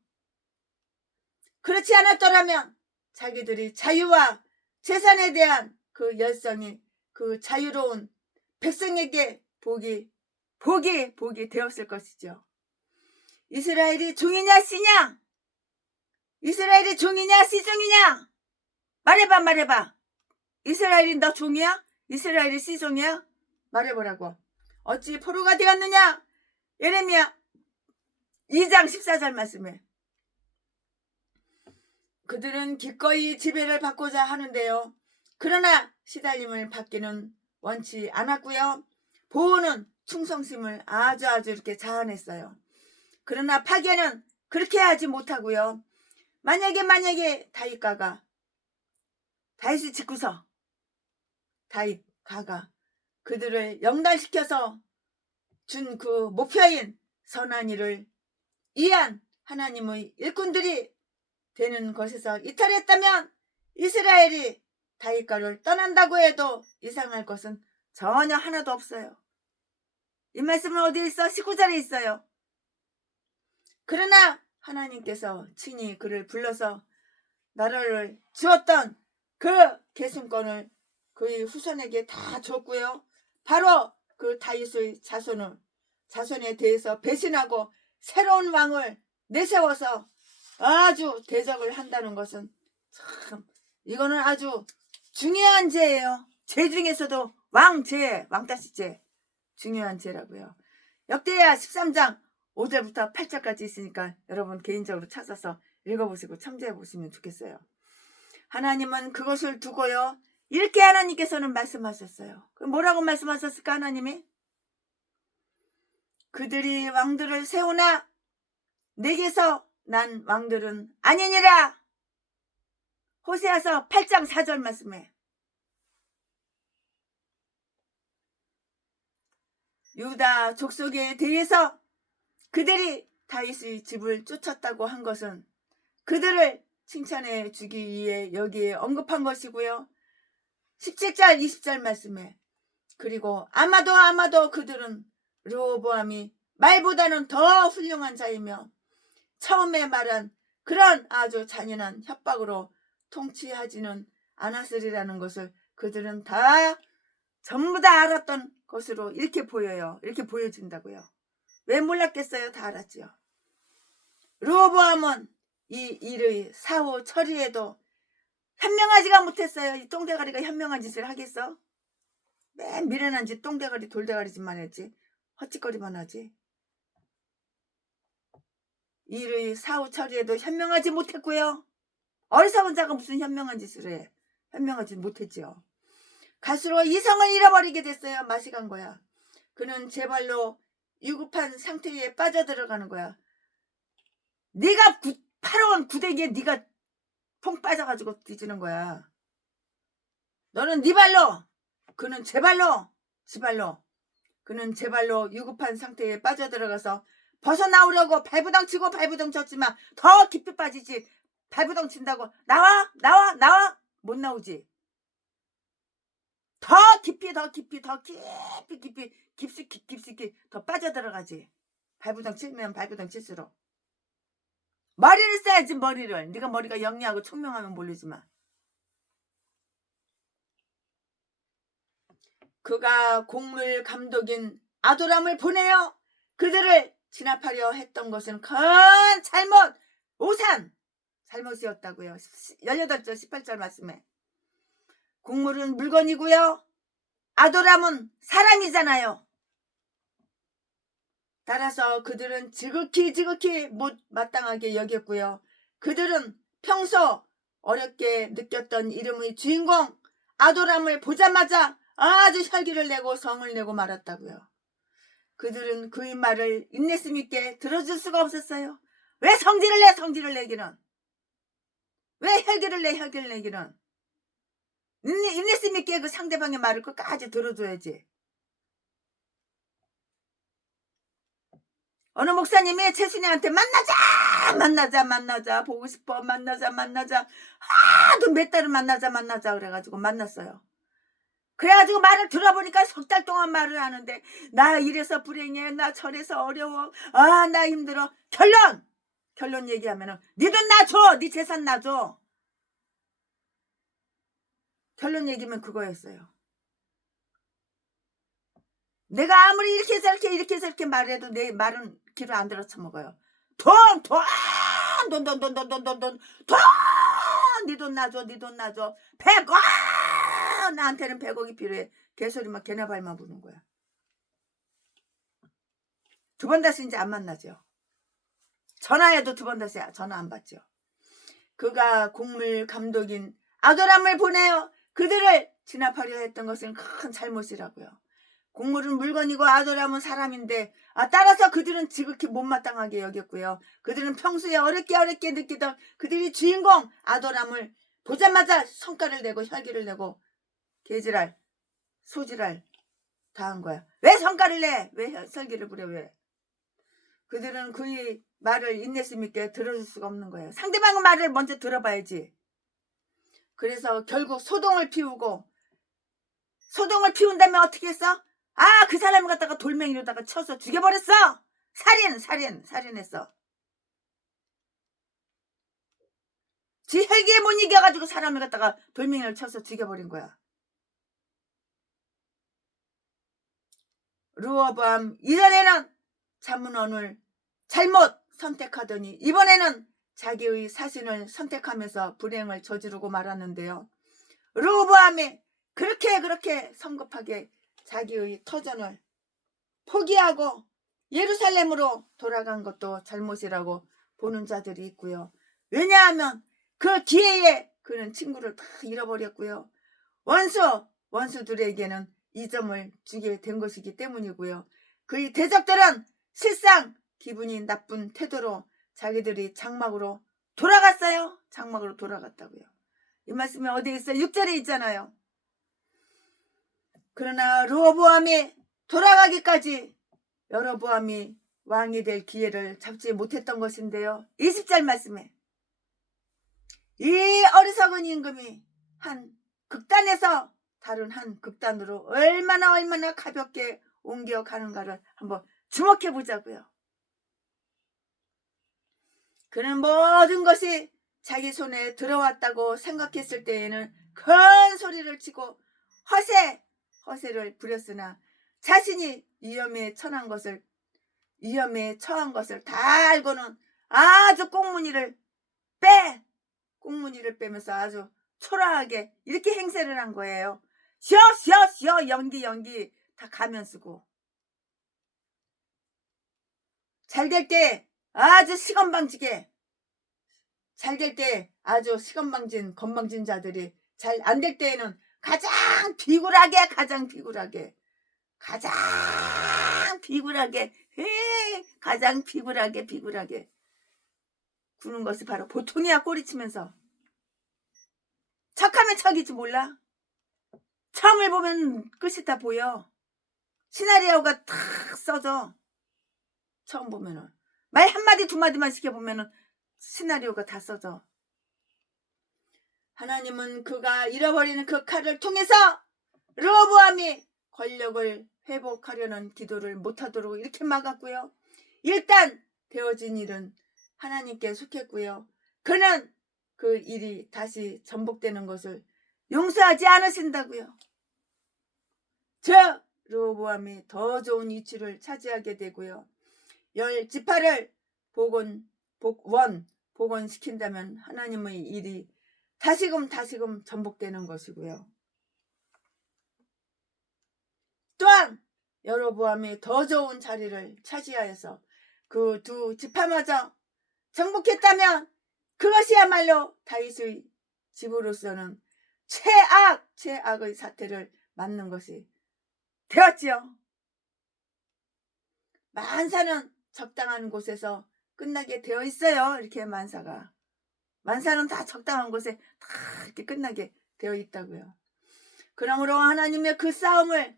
그렇지 않았더라면 자기들이 자유와 재산에 대한 그 열성이 그 자유로운 백성에게 복이 되었을 것이죠. 이스라엘이 종이냐 씨냐? 이스라엘이 종이냐 씨종이냐? 말해봐. 이스라엘이 너 종이야? 이스라엘이 씨종이야? 말해보라고. 어찌 포로가 되었느냐? 예레미야 2장 14절 말씀에 그들은 기꺼이 지배를 받고자 하는데요. 그러나 시달림을 받기는 원치 않았고요. 보호는 충성심을 아주 이렇게 자아냈어요. 그러나 파괴는 그렇게 하지 못하고요. 만약에 다윗이 짓고서 다윗가가 그들을 영달시켜서 준 그 목표인 선한 일을 이해한 하나님의 일꾼들이 되는 것에서 이탈했다면 이스라엘이 다윗가를 떠난다고 해도 이상할 것은 전혀 하나도 없어요. 이 말씀은 어디에 있어? 19절에 있어요. 그러나 하나님께서 친히 그를 불러서 나라를 주었던 그 계승권을 그의 후손에게 다 줬고요. 바로 그 다윗의 자손에 대해서 배신하고 새로운 왕을 내세워서 아주 대적을 한다는 것은 참 이거는 아주 중요한 죄예요. 죄 중에서도 왕따시죄 중요한 죄라고요. 역대하 13장 5절부터 8절까지 있으니까 여러분 개인적으로 찾아서 읽어보시고 참조해 보시면 좋겠어요. 하나님은 그것을 두고요. 이렇게 하나님께서는 말씀하셨어요. 그럼 뭐라고 말씀하셨을까 하나님이? 그들이 왕들을 세우나 내게서 난 왕들은 아니니라. 호세아서 8장 4절 말씀에 유다 족속에 대해서 그들이 다윗의 집을 쫓았다고 한 것은 그들을 칭찬해 주기 위해 여기에 언급한 것이고요. 17절 20절 말씀에 그리고 아마도 그들은 르호보암이 말보다는 더 훌륭한 자이며 처음에 말한 그런 아주 잔인한 협박으로 통치하지는 않았으리라는 것을 그들은 다 전부 다 알았던 것으로 이렇게 보여요. 이렇게 보여진다고요. 왜 몰랐겠어요? 다 알았지요. 르호보암은 이 일의 사후 처리에도 현명하지가 못했어요. 이 똥대가리가 현명한 짓을 하겠어? 맨 미련한 짓 똥대가리 돌대가리 짓만 했지. 헛짓거리만 하지. 일의 사후 처리에도 현명하지 못했고요. 어리석은 자가 무슨 현명한 짓을 해. 현명하지 못했지요. 갈수록 이성을 잃어버리게 됐어요. 맛이 간 거야. 그는 제 발로 유급한 상태에 빠져들어가는 거야. 네가 팔아온 구데기에 네가 퐁 빠져가지고 뒤지는 거야. 너는 네 발로, 그는 제 발로, 지 발로. 그는 제 발로 유급한 상태에 빠져들어가서 벗어나오려고 발부당 치고 발부당 쳤지만 더 깊이 빠지지. 발부당 친다고 나와 못 나오지. 더 깊이 깊숙이 더 빠져들어가지. 발부당 치면 발부당 칠수록. 머리를 써야지. 머리를. 네가 머리가 영리하고 총명하면 모르지만. 그가 곡물 감독인 아도람을 보내어 그들을 진압하려 했던 것은 큰 잘못, 오산 잘못이었다고요. 18절 18절 말씀에. 곡물은 물건이고요. 아도람은 사람이잖아요. 따라서 그들은 지극히 못마땅하게 여겼고요. 그들은 평소 어렵게 느꼈던 이름의 주인공 아도람을 보자마자 아주 혈기를 내고 성을 내고 말았다고요. 그들은 그의 말을 인내심 있게 들어줄 수가 없었어요. 왜 성질을 내? 성질을 내기는. 왜 혈기를 내기는. 인내심 있게 그 상대방의 말을 끝까지 들어줘야지. 어느 목사님이 최순이한테 만나자 보고 싶어 만나자 하도 몇 달을 만나자 그래가지고 만났어요. 그래가지고 말을 들어보니까 석 달 동안 말을 하는데 나 이래서 불행해, 나 저래서 어려워, 아 나 힘들어. 결론 얘기하면은 네 돈 놔줘, 네 재산 놔줘. 결론 얘기면 그거였어요. 내가 아무리 이렇게 해서 이렇게 말해도 내 말은 귀로 안 들어 쳐먹어요. 돈 네 돈 놔줘 100억. 나한테는 100억이 필요해. 개소리만 개나 발만 부는 거야. 두 번 다시 이제 안 만나죠. 전화해도 두 번 다시 전화 안 받죠. 그가 곡물 감독인 아도람을 보내어 그들을 진압하려 했던 것은 큰 잘못이라고요. 곡물은 물건이고 아도람은 사람인데 따라서 그들은 지극히 못마땅하게 여겼고요. 그들은 평소에 어렵게 느끼던 그들이 주인공 아도람을 보자마자 성과를 내고 혈기를 내고 개지랄 소지랄 다 한 거야. 왜 성과를 내? 왜 혈기를 부려? 왜? 그들은 그의 말을 인내심 있게 들어줄 수가 없는 거예요. 상대방의 말을 먼저 들어봐야지. 그래서 결국 소동을 피운 다음에 어떻게 했어? 그 사람을 갖다가 돌멩이로다가 쳐서 죽여버렸어. 살인했어. 지 혈기에 못 이겨가지고 사람을 갖다가 돌멩이를 쳐서 죽여버린 거야. 르호보암 이전에는 자문원을 잘못 선택하더니 이번에는 자기의 사신을 선택하면서 불행을 저지르고 말았는데요. 르호보암이 그렇게 성급하게 자기의 터전을 포기하고 예루살렘으로 돌아간 것도 잘못이라고 보는 자들이 있고요. 왜냐하면 그 기회에 그는 친구를 다 잃어버렸고요. 원수들에게는 이 점을 주게 된 것이기 때문이고요. 그의 대적들은 실상 기분이 나쁜 태도로 자기들이 장막으로 돌아갔어요. 장막으로 돌아갔다고요. 이 말씀이 어디에 있어요? 6절에 있잖아요. 그러나 르호보암이 돌아가기까지 여로보암이 왕이 될 기회를 잡지 못했던 것인데요. 20절 말씀에 이 어리석은 임금이 한 극단에서 다른 한 극단으로 얼마나 가볍게 옮겨가는가를 한번 주목해 보자고요. 그는 모든 것이 자기 손에 들어왔다고 생각했을 때에는 큰 소리를 치고 허세를 부렸으나 자신이 위험에 처한 것을 다 알고는 아주 꽁무니를 빼면서 아주 초라하게 이렇게 행세를 한 거예요. 쉬어 연기 다 가면 쓰고 잘 될 때 아주 시건방지게, 잘 될 때 아주 시건방진 건방진 자들이 잘 안 될 때에는 가장 비굴하게 가장 비굴하게 구는 것이 바로 보통이야. 꼬리치면서 척하면 척이지 몰라. 처음을 보면 끝이 다 보여. 시나리오가 탁 써져. 처음 보면은 말 한마디 두마디만 시켜보면은 시나리오가 다 써져. 하나님은 그가 잃어버리는 그 칼을 통해서 르호보암이 권력을 회복하려는 기도를 못하도록 이렇게 막았고요. 일단 되어진 일은 하나님께 속했고요. 그는 그 일이 다시 전복되는 것을 용서하지 않으신다고요. 저 르호보암이 더 좋은 위치를 차지하게 되고요. 10지파를 복원시킨다면 하나님의 일이 다시금 전복되는 것이고요. 또한 여로보암이 더 좋은 자리를 차지하여서 그 두 지파마저 정복했다면 그것이야말로 다윗의 집으로서는 최악의 사태를 맞는 것이 되었지요. 만사는 적당한 곳에서 끝나게 되어 있어요. 이렇게 만사는 다 적당한 곳에 다 이렇게 끝나게 되어 있다고요. 그러므로 하나님의 그 싸움을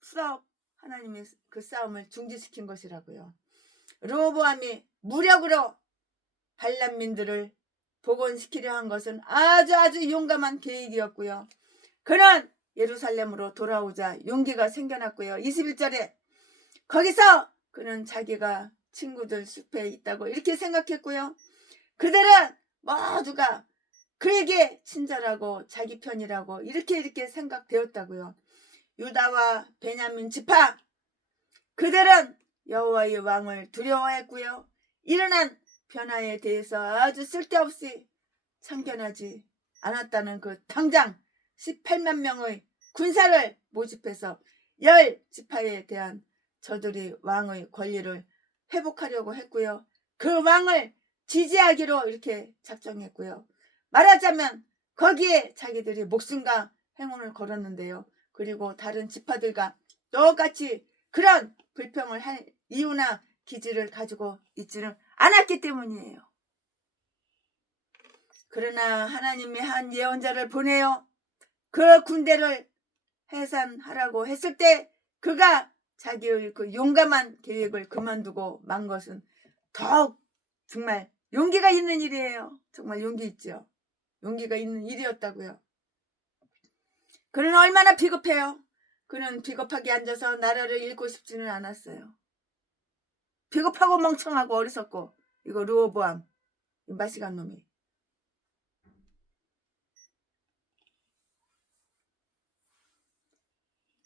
스톱 하나님의 그 싸움을 중지시킨 것이라고요. 르호보암이 무력으로 반란민들을 복원시키려 한 것은 아주 용감한 계획이었고요. 그는 예루살렘으로 돌아오자 용기가 생겨났고요. 21절에 거기서 그는 자기가 친구들 숲에 있다고 이렇게 생각했고요. 그들은 모두가 그에게 친절하고 자기 편이라고 이렇게 생각되었다고요. 유다와 베냐민 지파, 그들은 여호와의 왕을 두려워했고요. 일어난 변화에 대해서 아주 쓸데없이 참견하지 않았다는 그 당장 18만 명의 군사를 모집해서 10지파에 대한 저들이 왕의 권리를 회복하려고 했고요. 그 왕을 지지하기로 이렇게 작정했고요. 말하자면 거기에 자기들이 목숨과 행운을 걸었는데요. 그리고 다른 지파들과 똑같이 그런 불평을 할 이유나 기질을 가지고 있지는 않았기 때문이에요. 그러나 하나님이 한 예언자를 보내어 그 군대를 해산하라고 했을 때 그가 자기의 그 용감한 계획을 그만두고 만 것은 더욱 정말 용기가 있는 일이에요. 정말 용기 있죠. 용기가 있는 일이었다고요. 그는 얼마나 비겁해요. 그는 비겁하게 앉아서 나라를 잃고 싶지는 않았어요. 비겁하고 멍청하고 어리석고 이거 르호보암 맛이간 놈이.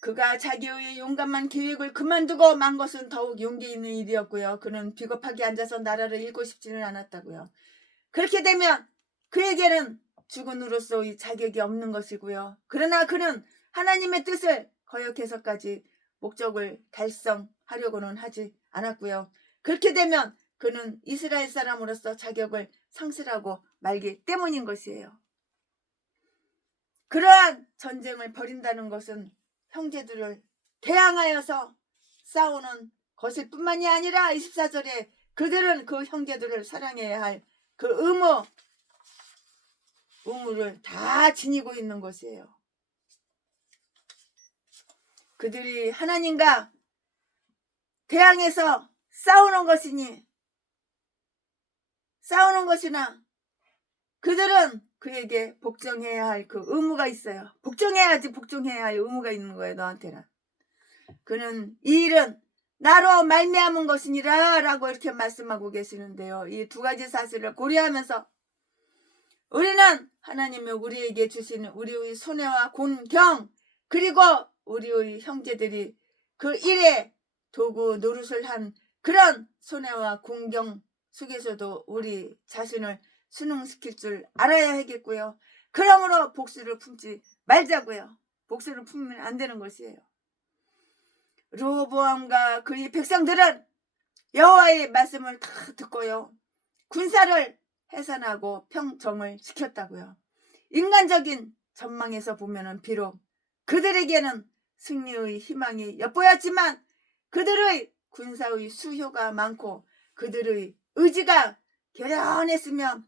그가 자기의 용감한 계획을 그만두고 만 것은 더욱 용기 있는 일이었고요. 그는 비겁하게 앉아서 나라를 잃고 싶지는 않았다고요. 그렇게 되면 그에게는 주군으로서의 자격이 없는 것이고요. 그러나 그는 하나님의 뜻을 거역해서까지 목적을 달성하려고는 하지 않았고요. 그렇게 되면 그는 이스라엘 사람으로서 자격을 상실하고 말기 때문인 것이에요. 그러한 전쟁을 벌인다는 것은 형제들을 대항하여서 싸우는 것일 뿐만이 아니라 24절에 그들은 그 형제들을 사랑해야 할 그 의무를 다 지니고 있는 것이에요. 그들이 하나님과 대항해서 싸우는 것이나 그들은 그에게 복종해야 할 그 의무가 있어요. 복종해야지, 복종해야 할 의무가 있는 거예요, 너한테는. 그는 이 일은 나로 말미암은 것이니라 라고 이렇게 말씀하고 계시는데요. 이 두 가지 사실을 고려하면서 우리는 하나님이 우리에게 주신 우리의 손해와 곤경, 그리고 우리의 형제들이 그 일에 도구 노릇을 한 그런 손해와 곤경 속에서도 우리 자신을 순응시킬 줄 알아야 하겠고요. 그러므로 복수를 품지 말자고요. 복수를 품으면 안 되는 것이에요. 르호보암과 그의 백성들은 여호와의 말씀을 다 듣고요, 군사를 해산하고 평정을 지켰다고요. 인간적인 전망에서 보면은 비록 그들에게는 승리의 희망이 엿보였지만 그들의 군사의 수효가 많고 그들의 의지가 결연했으며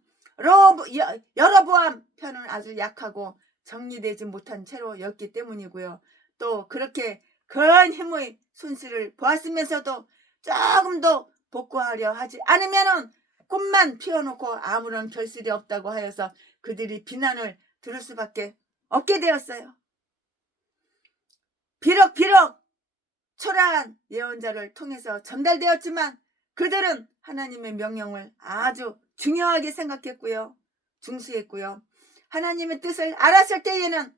여로보암 편은 아주 약하고 정리되지 못한 채로였기 때문이고요. 또 그렇게 큰 힘의 손실을 보았으면서도 조금도 복구하려 하지 않으면은 꽃만 피워놓고 아무런 결실이 없다고 하여서 그들이 비난을 들을 수밖에 없게 되었어요. 비록 초라한 예언자를 통해서 전달되었지만 그들은 하나님의 명령을 아주 중요하게 생각했고요, 중시했고요. 하나님의 뜻을 알았을 때에는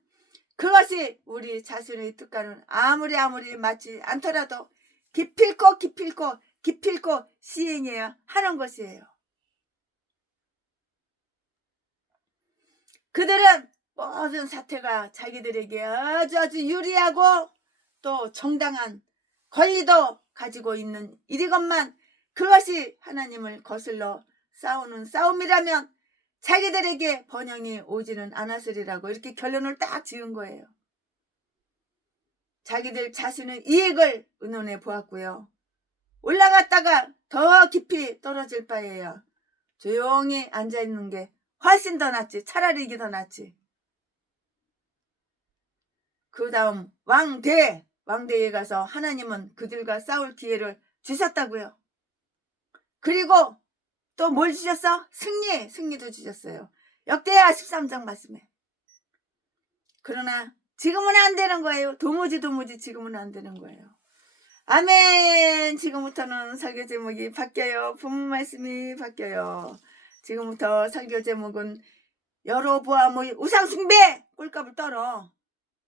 그것이 우리 자신의 뜻과는 아무리 맞지 않더라도 기필코 시행해야 하는 것이에요. 그들은 모든 사태가 자기들에게 아주 유리하고 또 정당한 권리도 가지고 있는 일이건만 그것이 하나님을 거슬러 싸우는 싸움이라면 자기들에게 번영이 오지는 않았으리라고 이렇게 결론을 딱 지은 거예요. 자기들 자신의 이익을 의논해 보았고요. 올라갔다가 더 깊이 떨어질 바에야 조용히 앉아있는 게 훨씬 더 낫지. 차라리 이게 더 낫지. 그 다음 왕대에 가서 하나님은 그들과 싸울 기회를 주셨다고요. 그리고 또 뭘 주셨어? 승리도 주셨어요. 역대하 13장 말씀에. 그러나 지금은 안 되는 거예요. 도무지 지금은 안 되는 거예요. 아멘. 지금부터는 설교 제목이 바뀌어요. 본문 말씀이 바뀌어요. 지금부터 설교 제목은 여로보암의 우상숭배. 꼴값을 떨어.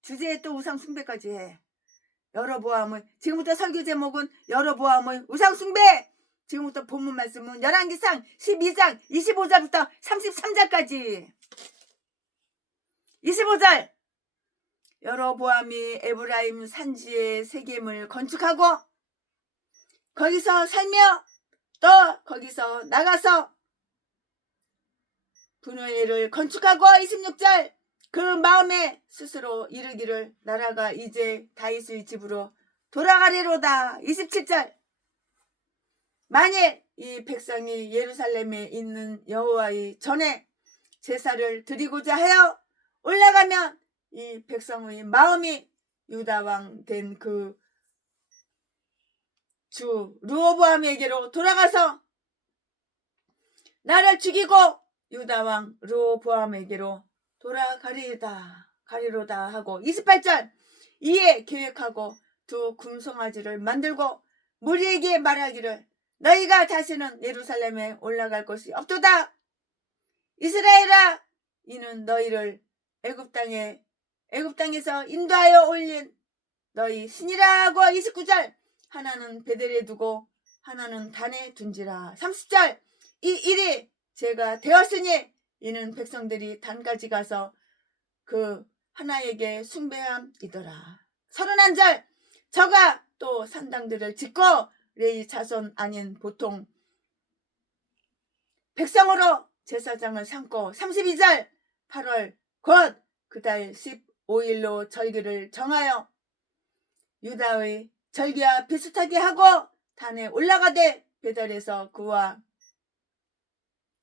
주제에 또 우상숭배까지 해. 지금부터 설교 제목은 여로보암의 우상숭배. 지금부터 본문 말씀은 열왕기상 12장 25절부터 33절까지. 25절. 여로보암이 에브라임 산지에 세겜을 건축하고 거기서 살며 또 거기서 나가서 분회를 건축하고 26절. 그 마음에 스스로 이르기를 나라가 이제 다윗의 집으로 돌아가리로다. 27절. 만일 이 백성이 예루살렘에 있는 여호와의 전에 제사를 드리고자 하여 올라가면 이 백성의 마음이 유다왕 된 그 주 르호보암에게로 돌아가서 나를 죽이고 유다왕 르호보암에게로 가리로다 하고 28절. 이에 계획하고 두 금송아지를 만들고 무리에게 말하기를 너희가 다시는 예루살렘에 올라갈 것이 없도다. 이스라엘아, 이는 너희를 애굽 땅에서 인도하여 올린 너희 신이라고. 29절. 하나는 베델에 두고 하나는 단에 둔지라. 30절. 이 일이 제가 되었으니 이는 백성들이 단까지 가서 그 하나에게 숭배함이더라. 31절. 저가 또 산당들을 짓고 레위 자손 아닌 보통 백성으로 제사장을 삼고. 32절. 8월 곧 그 달 15일로 절기를 정하여 유다의 절기와 비슷하게 하고 단에 올라가되 베델에서 그와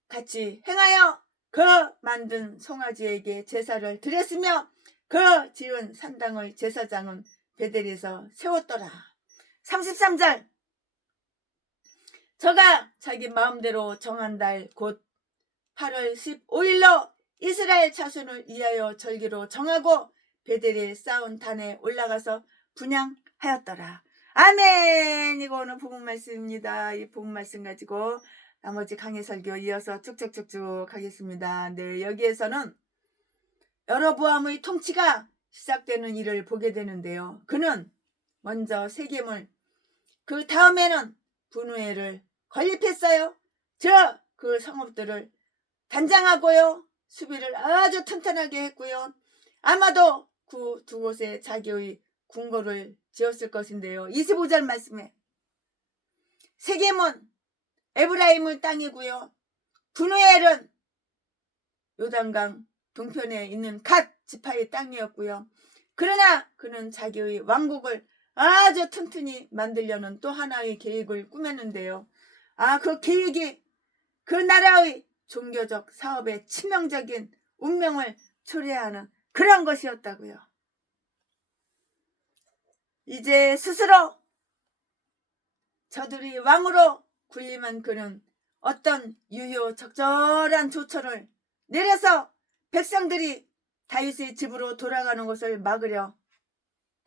같이 행하여 그 만든 송아지에게 제사를 드렸으며 그 지은 산당의 제사장은 베델에서 세웠더라. 33절. 저가 자기 마음대로 정한 달 곧 8월 15일로 이스라엘 자손을 위하여 절기로 정하고 베델에 쌓은 단에 올라가서 분향하였더라. 아멘. 이거 오늘 복음 말씀입니다. 이 복음 말씀 가지고 나머지 강의 설교 이어서 쭉쭉쭉쭉 하겠습니다. 네, 여기에서는 여로보암의 통치가 시작되는 일을 보게 되는데요. 그는 먼저 세겜을, 그 다음에는 분우엘을 건립했어요. 그 성읍들을 단장하고요, 수비를 아주 튼튼하게 했고요. 아마도 그 두 곳에 자기의 궁궐을 지었을 것인데요. 25절 말씀에 세겜은 에브라임의 땅이고요, 분우엘은 요단강 동편에 있는 갓 지파의 땅이었고요. 그러나 그는 자기의 왕국을 아주 튼튼히 만들려는 또 하나의 계획을 꾸몄는데요. 그 계획이 그 나라의 종교적 사업의 치명적인 운명을 초래하는 그런 것이었다고요. 이제 스스로 저들이 왕으로 군림한 그는 어떤 유효 적절한 조처를 내려서 백성들이 다윗의 집으로 돌아가는 것을 막으려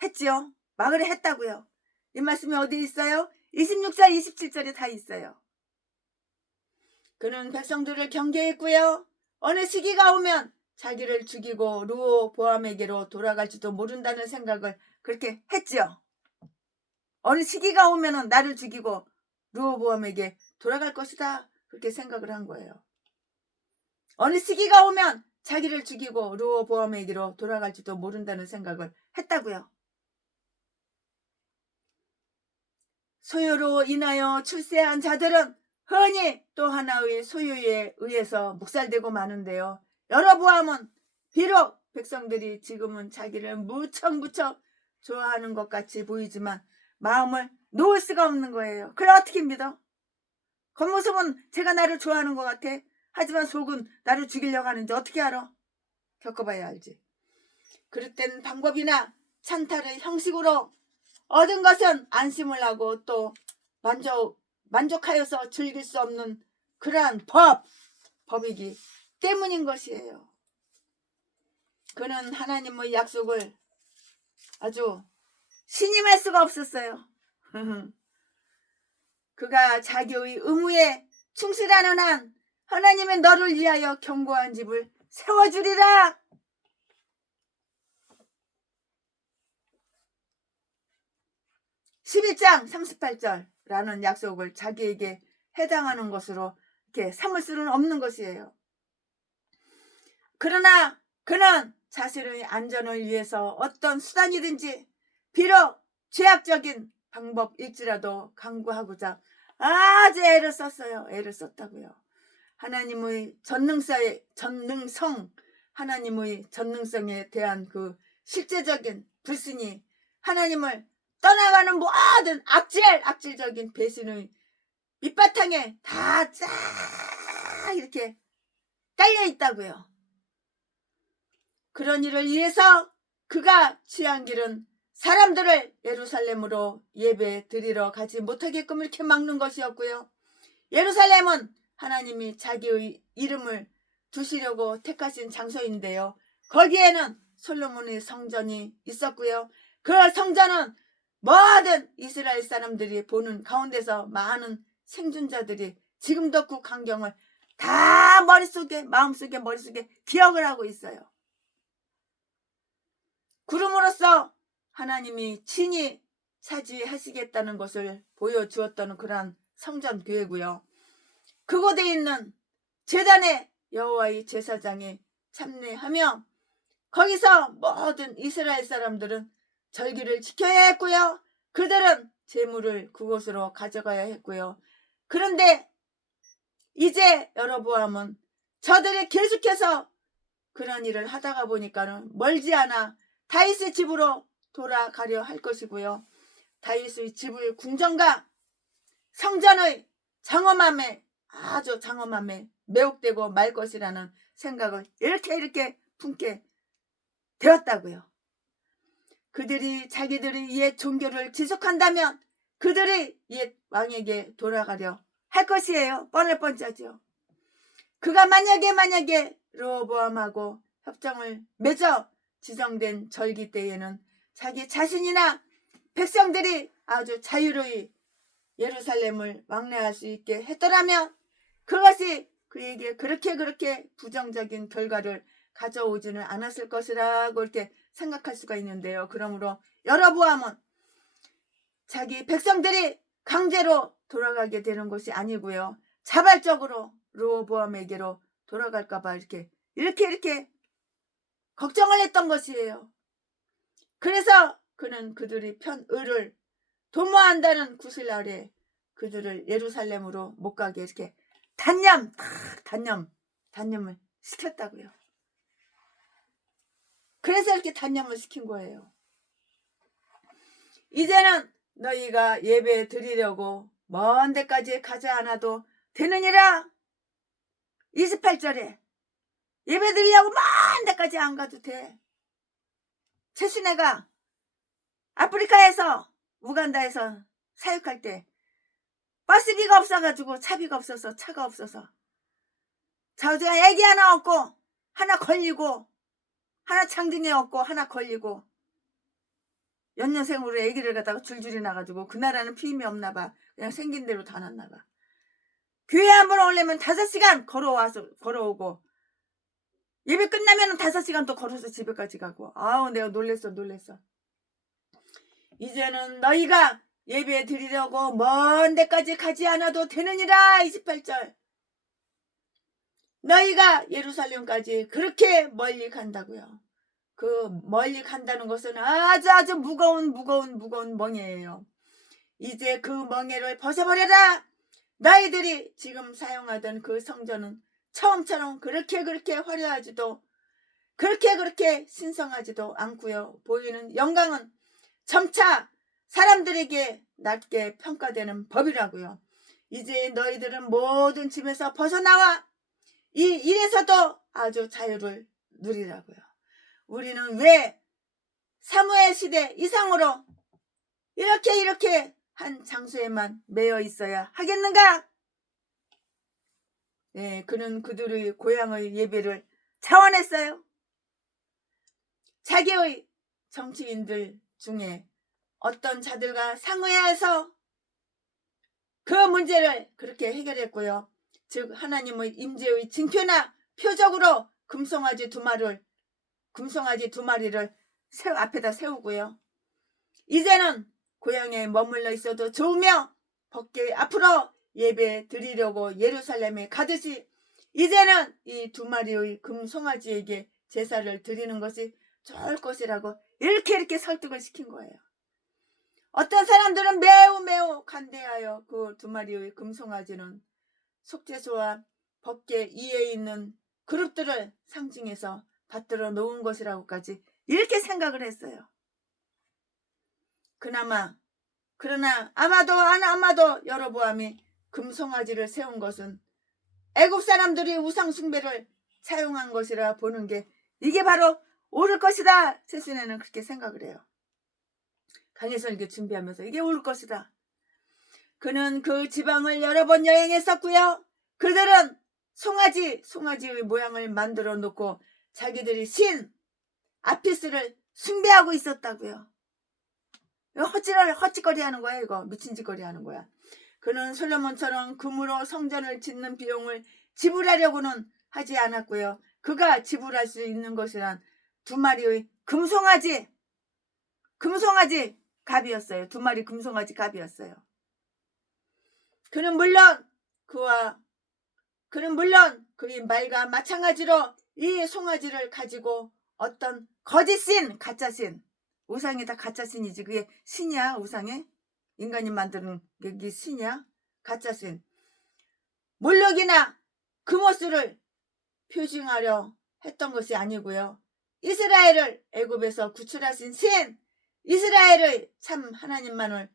했지요. 막으려 했다고요. 이 말씀이 어디 있어요? 26절 27절에 다 있어요. 그는 백성들을 경계했고요, 어느 시기가 오면 자기를 죽이고 르호보암에게로 돌아갈지도 모른다는 생각을 그렇게 했지요. 어느 시기가 오면 나를 죽이고 르호보암에게 돌아갈 것이다, 그렇게 생각을 한 거예요. 어느 시기가 오면 자기를 죽이고 르호보암에게로 돌아갈지도 모른다는 생각을 했다고요. 소유로 인하여 출세한 자들은 흔히 또 하나의 소유에 의해서 묵살되고 마는데요. 여로보암은 비록 백성들이 지금은 자기를 무척 좋아하는 것 같이 보이지만 마음을 놓을 수가 없는 거예요. 그래, 어떻게 믿어? 겉모습은 제가 나를 좋아하는 것 같아. 하지만 속은 나를 죽이려고 하는지 어떻게 알아? 겪어봐야 알지. 그릇된 방법이나 찬탈의 형식으로 얻은 것은 안심을 하고 또 만족하여서 즐길 수 없는 그러한 법이기 때문인 것이에요. 그는 하나님의 약속을 아주 신임할 수가 없었어요. 그가 자기의 의무에 충실하는 한 하나님은 너를 위하여 견고한 집을 세워주리라. 11장 38절라는 약속을 자기에게 해당하는 것으로 이렇게 삼을 수는 없는 것이에요. 그러나 그는 자신의 안전을 위해서 어떤 수단이든지, 비록 죄악적인 방법일지라도 강구하고자 아주 애를 썼어요. 애를 썼다고요. 하나님의 하나님의 전능성에 대한 그 실제적인 불신이 하나님을 떠나가는 모든 악질적인 배신의 밑바탕에 다 쫙 이렇게 깔려 있다고요. 그런 일을 위해서 그가 취한 길은 사람들을 예루살렘으로 예배 드리러 가지 못하게끔 이렇게 막는 것이었고요. 예루살렘은 하나님이 자기의 이름을 두시려고 택하신 장소인데요. 거기에는 솔로몬의 성전이 있었고요. 그 성전은 모든 이스라엘 사람들이 보는 가운데서 많은 생존자들이 지금도 그 광경을 다 마음속에 머릿속에 기억을 하고 있어요. 그럼으로써 하나님이 친히 차지하시겠다는 것을 보여주었던 그러한 성전교회고요. 그곳에 있는 제단에 여호와의 제사장이 참례하며 거기서 모든 이스라엘 사람들은 절기를 지켜야 했고요. 그들은 제물을 그곳으로 가져가야 했고요. 그런데 이제 여로보암은 저들이 계속해서 그런 일을 하다가 보니까는 멀지 않아 다윗의 집으로 돌아가려 할 것이고요. 다윗의 집의 궁전과 성전의 아주 장엄함에 매혹되고 말 것이라는 생각을 이렇게 품게 되었다고요. 그들이 자기들의 옛 종교를 지속한다면 그들이 옛 왕에게 돌아가려 할 것이에요. 뻔할 뻔짜죠. 그가 만약에 르호보암하고 협정을 맺어 지정된 절기 때에는 자기 자신이나 백성들이 아주 자유로이 예루살렘을 왕래할 수 있게 했더라면 그것이 그에게 그렇게 부정적인 결과를 가져오지는 않았을 것이라고 이렇게 생각할 수가 있는데요. 그러므로 여로보암은 자기 백성들이 강제로 돌아가게 되는 것이 아니고요. 자발적으로 르호보암에게로 돌아갈까봐 이렇게 걱정을 했던 것이에요. 그래서 그는 그들이 편의를 도모한다는 구실 아래 그들을 예루살렘으로 못 가게 이렇게 단념을 시켰다고요. 그래서 이렇게 단념을 시킨 거예요. 이제는 너희가 예배 드리려고 먼 데까지 가지 않아도 되느니라. 28절에 예배 드리려고 먼 데까지 안 가도 돼. 최순애가 아프리카에서 우간다에서 사역할 때 버스비가 없어가지고 차비가 없어서 차가 없어서 자우지가 애기 하나 없고 하나 걸리고 하나 장등에 없고 하나 걸리고 연년생으로 애기를 갖다가 줄줄이 나가지고 그 나라는 피임이 없나 봐. 그냥 생긴 대로 다 났나 봐. 교회 한 번 오려면 5시간 걸어오고 예배 끝나면 5시간 또 걸어서 집에까지 가고. 아우 내가 놀랬어. 이제는 너희가 예배 드리려고 먼 데까지 가지 않아도 되느니라. 28절. 너희가 예루살렘까지 그렇게 멀리 간다고요. 그 멀리 간다는 것은 아주 무거운 멍에예요. 이제 그 멍에를 벗어버려라. 너희들이 지금 사용하던 그 성전은 처음처럼 그렇게 화려하지도 그렇게 신성하지도 않고요. 보이는 영광은 점차 사람들에게 낮게 평가되는 법이라고요. 이제 너희들은 모든 짐에서 벗어나와 이 일에서도 아주 자유를 누리라고요. 우리는 왜 사무엘 시대 이상으로 이렇게 한 장소에만 매여 있어야 하겠는가? 네, 그는 그들의 고향의 예배를 자원했어요. 자기의 정치인들 중에 어떤 자들과 상의해서 그 문제를 그렇게 해결했고요. 즉 하나님의 임재의 징표나 표적으로 금송아지 두 마리를 앞에다 세우고요. 이제는 고향에 머물러 있어도 좋으며 밖에 앞으로 예배 드리려고 예루살렘에 가듯이 이제는 이 2마리의 금송아지에게 제사를 드리는 것이 좋을 것이라고 이렇게 설득을 시킨 거예요. 어떤 사람들은 매우 간대하여 그 2마리의 금송아지는 속죄소와 법계 이에 있는 그룹들을 상징해서 받들어 놓은 것이라고까지 이렇게 생각을 했어요. 그러나 아마도 여로보암이 금송아지를 세운 것은 애굽 사람들이 우상 숭배를 차용한 것이라 보는 게 이게 바로 옳을 것이다. 최순애는 그렇게 생각을 해요. 강해설교 준비하면서 이게 옳을 것이다. 그는 그 지방을 여러 번 여행했었고요. 그들은 송아지의 모양을 만들어 놓고 자기들이 신 아피스를 숭배하고 있었다고요. 헛짓거리 하는 거야. 이거 미친 짓거리 하는 거야. 그는 솔로몬처럼 금으로 성전을 짓는 비용을 지불하려고는 하지 않았고요. 그가 지불할 수 있는 것이란 2마리의 금송아지 갑이었어요. 2마리 금송아지 갑이었어요. 그는 물론 그의 말과 마찬가지로 이 송아지를 가지고 어떤 거짓신, 가짜신, 우상이 다 가짜신이지. 그게 신이야. 우상에 인간이 만드는 게 신이야. 가짜신. 몰록이나 금오스를 표징하려 했던 것이 아니고요. 이스라엘을 애굽에서 구출하신 신, 이스라엘의 참 하나님만을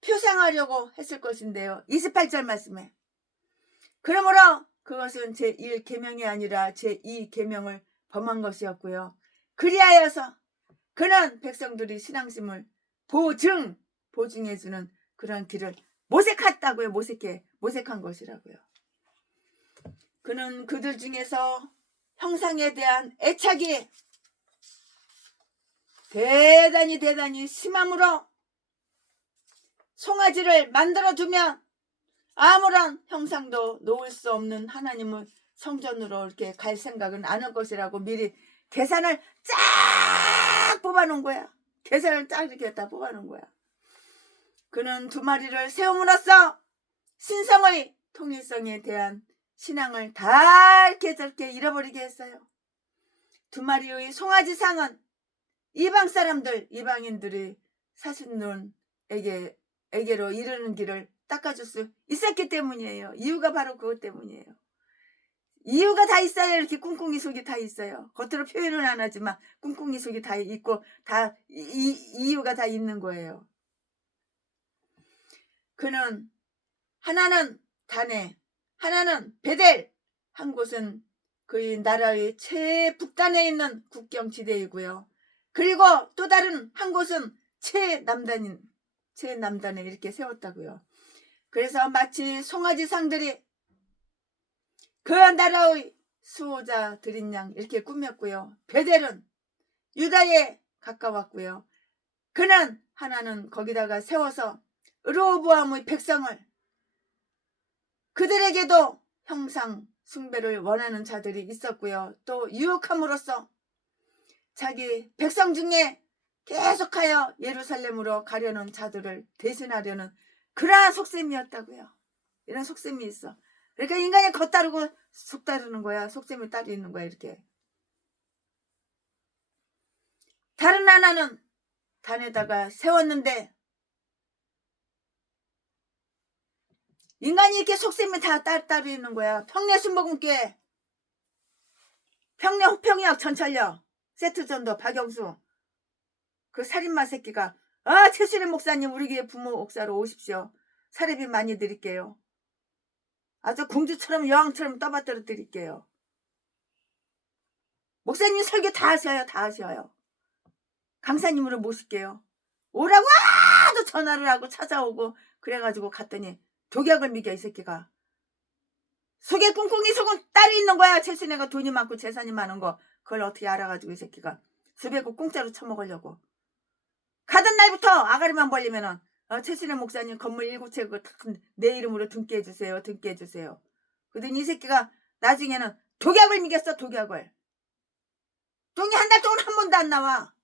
표상하려고 했을 것인데요. 28절 말씀에. 그러므로 그것은 제1계명이 아니라 제2계명을 범한 것이었고요. 그리하여서 그는 백성들이 신앙심을 보증해주는 그런 길을 모색한 것이라고요. 그는 그들 중에서 형상에 대한 애착이 대단히 심함으로 송아지를 만들어 두면 아무런 형상도 놓을 수 없는 하나님을 성전으로 이렇게 갈 생각은 안 할 것이라고 미리 계산을 쫙 뽑아놓은 거야. 계산을 딱 이렇게 다 뽑아놓은 거야. 그는 두 마리를 세움으로써 신성의 통일성에 대한 신앙을 다 이렇게 저렇게 잃어버리게 했어요. 두 마리의 송아지 상은 이방 사람들, 이방인들이 사신론에게로 이르는 길을 닦아줄 수 있었기 때문이에요. 이유가 바로 그것 때문이에요. 이유가 다 있어요. 이렇게 꿍꿍이 속이 다 있어요. 겉으로 표현은 안 하지만 꿍꿍이 속이 다 있고 다 이유가 다 있는 거예요. 그는 하나는 다네, 하나는 베델, 한 곳은 그의 나라의 최북단에 있는 국경지대이고요. 그리고 또 다른 한 곳은 최남단에 이렇게 세웠다고요. 그래서 마치 송아지 상들이 그 나라의 수호자들인 양 이렇게 꾸몄고요. 베델은 유다에 가까웠고요. 그는 하나는 거기다가 세워서 르호보암의 백성을 그들에게도 형상 숭배를 원하는 자들이 있었고요. 또 유혹함으로써 자기 백성 중에 계속하여 예루살렘으로 가려는 자들을 대신하려는 그러한 속셈이었다고요. 이런 속셈이 있어. 그러니까 인간이 겉따르고 속 따르는 거야. 속셈이 따르는 거야. 이렇게. 다른 하나는 단에다가 세웠는데 인간이 이렇게 속셈이 다 따르는 거야. 평내순복음교회, 평내 호평역 전철역, 세트전도 박영수 그 살인마 새끼가 최수림 목사님 우리 교회 부모 옥사로 오십시오. 사례비 많이 드릴게요. 아주 공주처럼 여왕처럼 떠받들어 드릴게요. 목사님 설교 다 하셔요. 다 하셔요. 강사님으로 모실게요. 오라고 하도 전화를 하고 찾아오고 그래가지고 갔더니 독약을 미겨 이 새끼가. 속에 꿍꿍이 속은 딸이 있는 거야. 최순애가 돈이 많고 재산이 많은 거 그걸 어떻게 알아가지고 이 새끼가 수백억 공짜로 처먹으려고. 가던 날부터 아가리만 벌리면은 최순애 목사님 건물 7채 그거 내 이름으로 등기 해주세요. 등기 해주세요. 그러더니 이 새끼가 나중에는 독약을 미겼어. 독약을. 똥이 한 달 동안 한 번도 안 나와.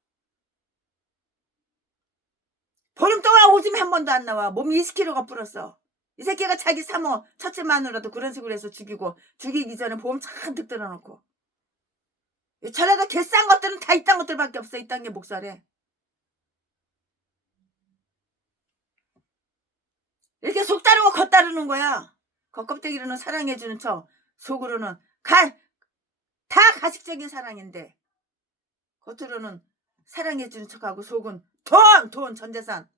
보름 동안 오줌이 한 번도 안 나와. 몸이 20kg가 불었어. 이 새끼가 자기 사모 첫째 마누라도 그런 식으로 해서 죽이기 전에 보험 잔뜩 들어놓고. 저래도 개싼 것들은 다 이딴 것들밖에 없어. 이딴 게 목살에. 이렇게 속 따르고 겉 따르는 거야. 겉껍데기로는 사랑해주는 척, 속으로는 다 가식적인 사랑인데 겉으로는 사랑해주는 척하고 속은 돈 전재산.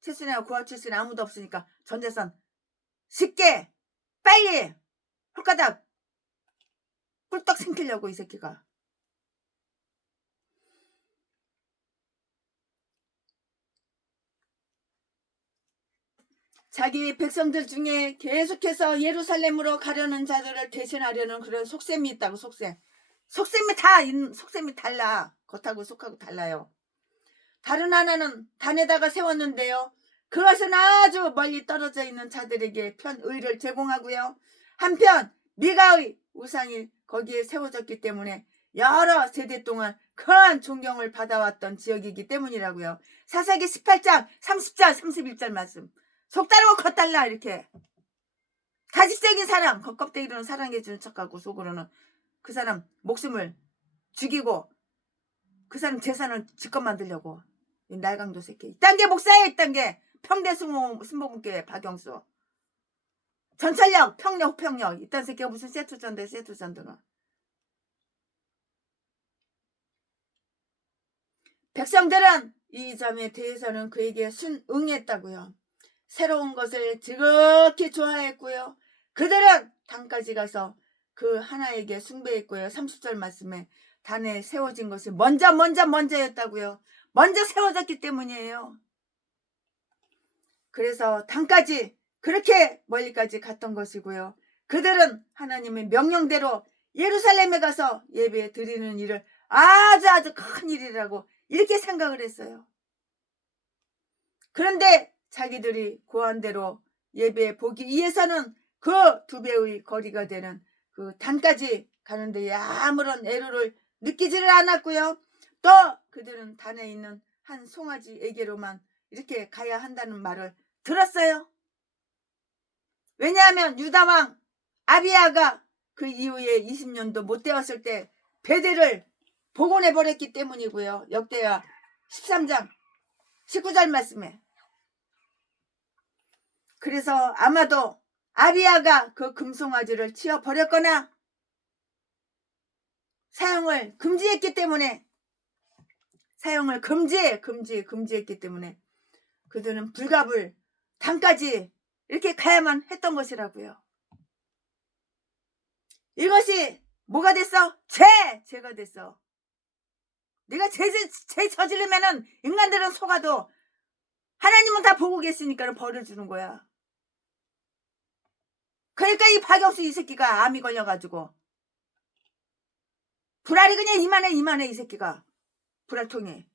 최순애와 고아 출신에 아무도 없으니까 전재산 쉽게 빨리 홀가닥 꿀떡 생기려고 이 새끼가. 자기 백성들 중에 계속해서 예루살렘으로 가려는 자들을 대신하려는 그런 속셈이 있다고. 속셈이 달라. 겉하고 속하고 달라요. 다른 하나는 단에다가 세웠는데요. 그것은 아주 멀리 떨어져 있는 자들에게 편의를 제공하고요. 한편 미가의 우상이 거기에 세워졌기 때문에 여러 세대 동안 큰 존경을 받아왔던 지역이기 때문이라고요. 사사기 18장 30절 31절 말씀. 속 따르고 겉 달라. 이렇게 가식적인 사람 겉껍데기로는 사랑해주는 척하고 속으로는 그 사람 목숨을 죽이고 그 사람 재산을 지껏 만들려고. 이 날강도 새끼. 이딴 게 목사예요. 이딴 게 평대순복음교회 박영수 전철역 평내 호평역 이딴 새끼가 무슨 세트전도는. 백성들은 이 점에 대해서는 그에게 순응했다고요. 새로운 것을 지극히 좋아했고요. 그들은 단까지 가서 그 하나에게 숭배했고요. 30절 말씀에 단에 세워진 것이 먼저였다고요. 먼저 세워졌기 때문이에요. 그래서 단까지 그렇게 멀리까지 갔던 것이고요. 그들은 하나님의 명령대로 예루살렘에 가서 예배 드리는 일을 아주 큰 일이라고 이렇게 생각을 했어요. 그런데 자기들이 고한대로 예배 보기 위해서는 그 2배의 거리가 되는 그 단까지 가는 데에 아무런 애로를 느끼지를 않았고요. 또 그들은 단에 있는 한 송아지에게로만 이렇게 가야 한다는 말을 들었어요. 왜냐하면 유다왕 아비야가 그 이후에 20년도 못 되었을 때 베델을 복원해버렸기 때문이고요. 역대하 13장 19절 말씀에. 그래서 아마도 아비야가 그 금송아지를 치워버렸거나 사용을 금지했기 때문에, 사용을 금지했기 때문에 그들은 불갑을 단까지 이렇게 가야만 했던 것이라고요. 이것이 뭐가 됐어? 죄가 됐어. 내가 죄 저지르면은 인간들은 속아도 하나님은 다 보고 계시니까 벌을 주는 거야. 그러니까 이 박영수 이 새끼가 암이 걸려가지고 불알이 그냥 이만해 이 새끼가. 불알통에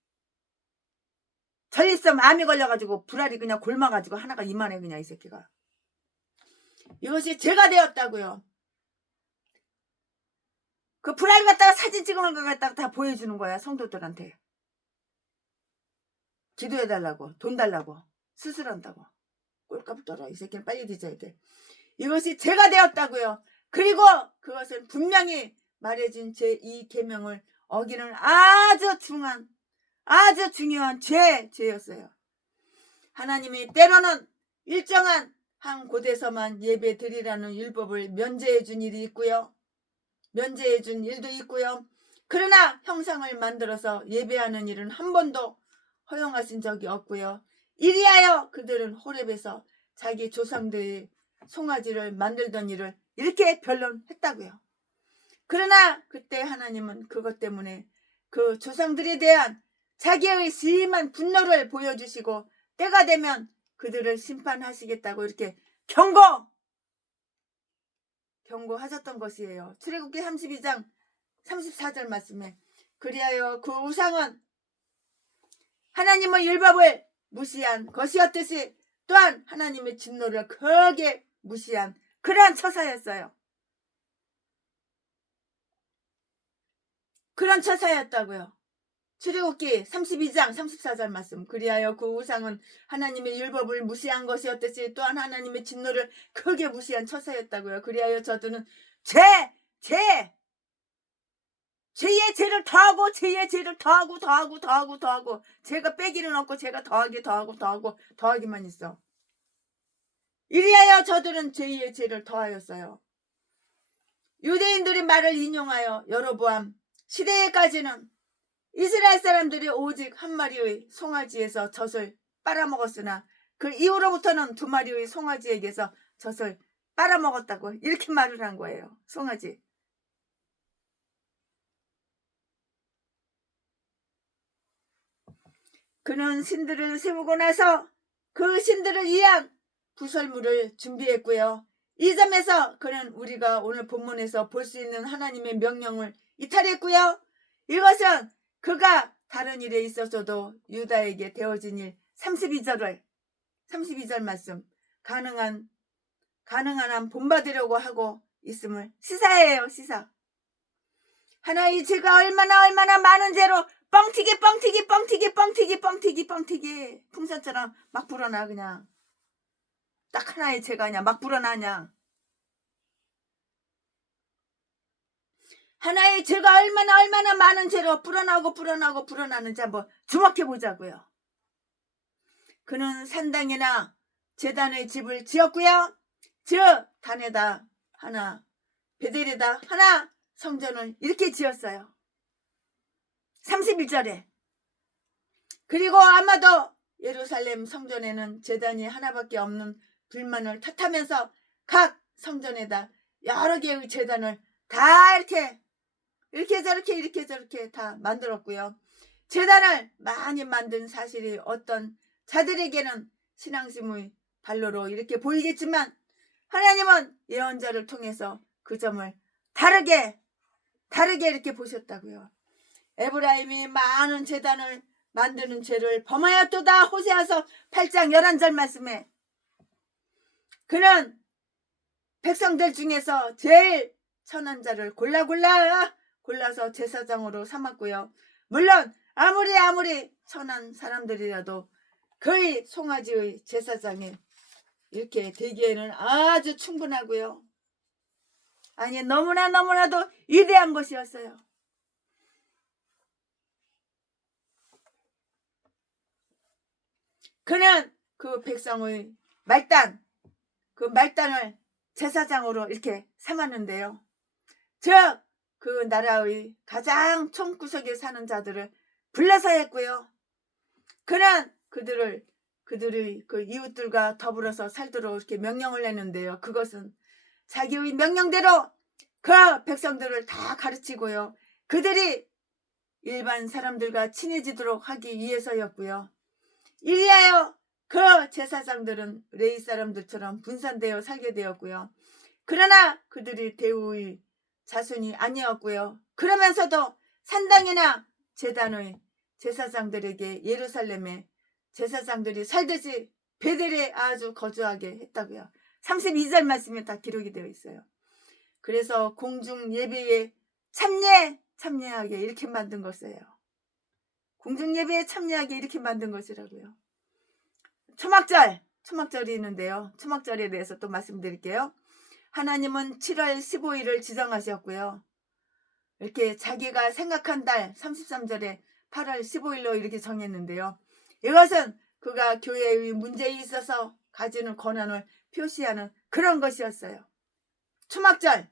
전립선 암이 걸려가지고 불알이 그냥 골마가지고 하나가 이만해 그냥 이 새끼가. 이것이 죄가 되었다고요. 그 불알 갖다가 사진 찍은 거 갖다가 다 보여주는 거야. 성도들한테 기도해달라고, 돈 달라고, 수술한다고. 꼴값 떨어. 이 새끼는 빨리 뒤져야 돼. 이것이 죄가 되었다고요. 그리고 그것은 분명히 말해준 제2 계명을 어기는 아주 중요한 죄였어요. 하나님이 때로는 일정한 한 곳에서만 예배 드리라는 율법을 면제해 준 일이 있고요. 면제해 준 일도 있고요. 그러나 형상을 만들어서 예배하는 일은 한 번도 허용하신 적이 없고요. 이리하여 그들은 호렙에서 자기 조상들의 송아지를 만들던 일을 이렇게 변론했다고요. 그러나 그때 하나님은 그것 때문에 그 조상들에 대한 자기의 심한 분노를 보여주시고 때가 되면 그들을 심판하시겠다고 이렇게 경고하셨던 것이에요. 출애굽기 32장 34절 말씀에. 그리하여 그 우상은 하나님의 율법을 무시한 것이었듯이 또한 하나님의 진노를 크게 무시한 그러한 처사였어요. 그런 처사였다고요. 출애굽기 32장 34절 말씀. 그리하여 그 우상은 하나님의 율법을 무시한 것이었듯이 또한 하나님의 진노를 크게 무시한 처사였다고요. 그리하여 저들은 죄의 죄를 더하고 죄의 죄를 더하고 죄가 빼기는 없고 죄가 더하기만 있어. 이리하여 저들은 죄의 죄를 더하였어요. 유대인들의 말을 인용하여 여로보암 시대에까지는 이스라엘 사람들이 오직 한 마리의 송아지에서 젖을 빨아먹었으나 그 이후로부터는 2마리의 송아지에게서 젖을 빨아먹었다고 이렇게 말을 한 거예요. 송아지. 그는 신들을 세우고 나서 그 신들을 위한 부설물을 준비했고요. 이 점에서 그는 우리가 오늘 본문에서 볼 수 있는 하나님의 명령을 이탈했고요. 이것은 그가 다른 일에 있어서도 유다에게 되어진 일 32절 말씀 가능한 한 본받으려고 하고 있음을 시사해요. 시사. 하나의 죄가 얼마나 많은 죄로 뻥튀기 풍선처럼 막 불어나. 그냥 딱 하나의 죄가 그냥 막 불어나냐. 하나의 죄가 얼마나 많은 죄로 불어나는지 한번 주목해 보자고요. 그는 산당이나 제단의 집을 지었고요. 즉 단에다 하나, 베델에다 하나 성전을 이렇게 지었어요. 31절에. 그리고 아마도 예루살렘 성전에는 제단이 하나밖에 없는 불만을 탓하면서 각 성전에다 여러 개의 제단을 다 이렇게 저렇게 다 만들었고요. 제단을 많이 만든 사실이 어떤 자들에게는 신앙심의 발로로 이렇게 보이겠지만 하나님은 예언자를 통해서 그 점을 다르게 다르게 이렇게 보셨다고요. 에브라임이 많은 제단을 만드는 죄를 범하였도다. 호세아서 8장 11절 말씀에 그는 백성들 중에서 제일 천한 자를 골라서 제사장으로 삼았고요. 물론 아무리 천한 사람들이라도 그의 송아지의 제사장에 이렇게 되기에는 아주 충분하고요. 아니 너무나도 위대한 것이었어요. 그는 그 백성의 그 말단을 제사장으로 이렇게 삼았는데요. 즉 그 나라의 가장 총구석에 사는 자들을 불러서 했고요. 그는 그들의 그 이웃들과 더불어서 살도록 이렇게 명령을 했는데요. 그것은 자기의 명령대로 그 백성들을 다 가르치고요. 그들이 일반 사람들과 친해지도록 하기 위해서였고요. 이리하여 그 제사장들은 레위 사람들처럼 분산되어 살게 되었고요. 그러나 그들이 대우의 자손이 아니었고요. 그러면서도 산당이나 제단의 제사장들에게 예루살렘에 제사장들이 살듯이 베델에 아주 거주하게 했다고요. 32절 말씀에 다 기록이 되어 있어요. 그래서 공중 예배에 참여하게 이렇게 만든 것이에요. 공중 예배에 참여하게 이렇게 만든 것이라고요. 초막절이 있는데요. 초막절에 대해서 또 말씀드릴게요. 하나님은 7월 15일을 지정하셨고요. 이렇게 자기가 생각한 달 33절에 8월 15일로 이렇게 정했는데요. 이것은 그가 교회의 문제에 있어서 가지는 권한을 표시하는 그런 것이었어요. 초막절,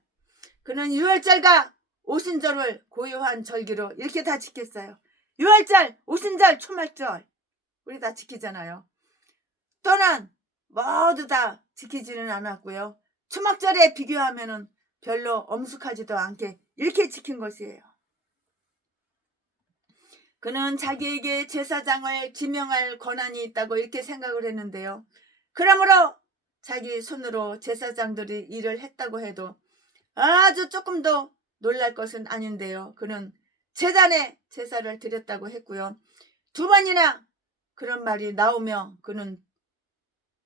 그는 유월절과 오순절을 고유한 절기로 이렇게 다 지켰어요. 유월절, 오순절, 초막절 우리 다 지키잖아요. 또는 모두 다 지키지는 않았고요. 초막절에 비교하면은 별로 엄숙하지도 않게 이렇게 지킨 것이에요. 그는 자기에게 제사장을 지명할 권한이 있다고 이렇게 생각을 했는데요. 그러므로 자기 손으로 제사장들이 일을 했다고 해도 아주 조금 더 놀랄 것은 아닌데요. 그는 제단에 제사를 드렸다고 했고요. 2번이나 그런 말이 나오며 그는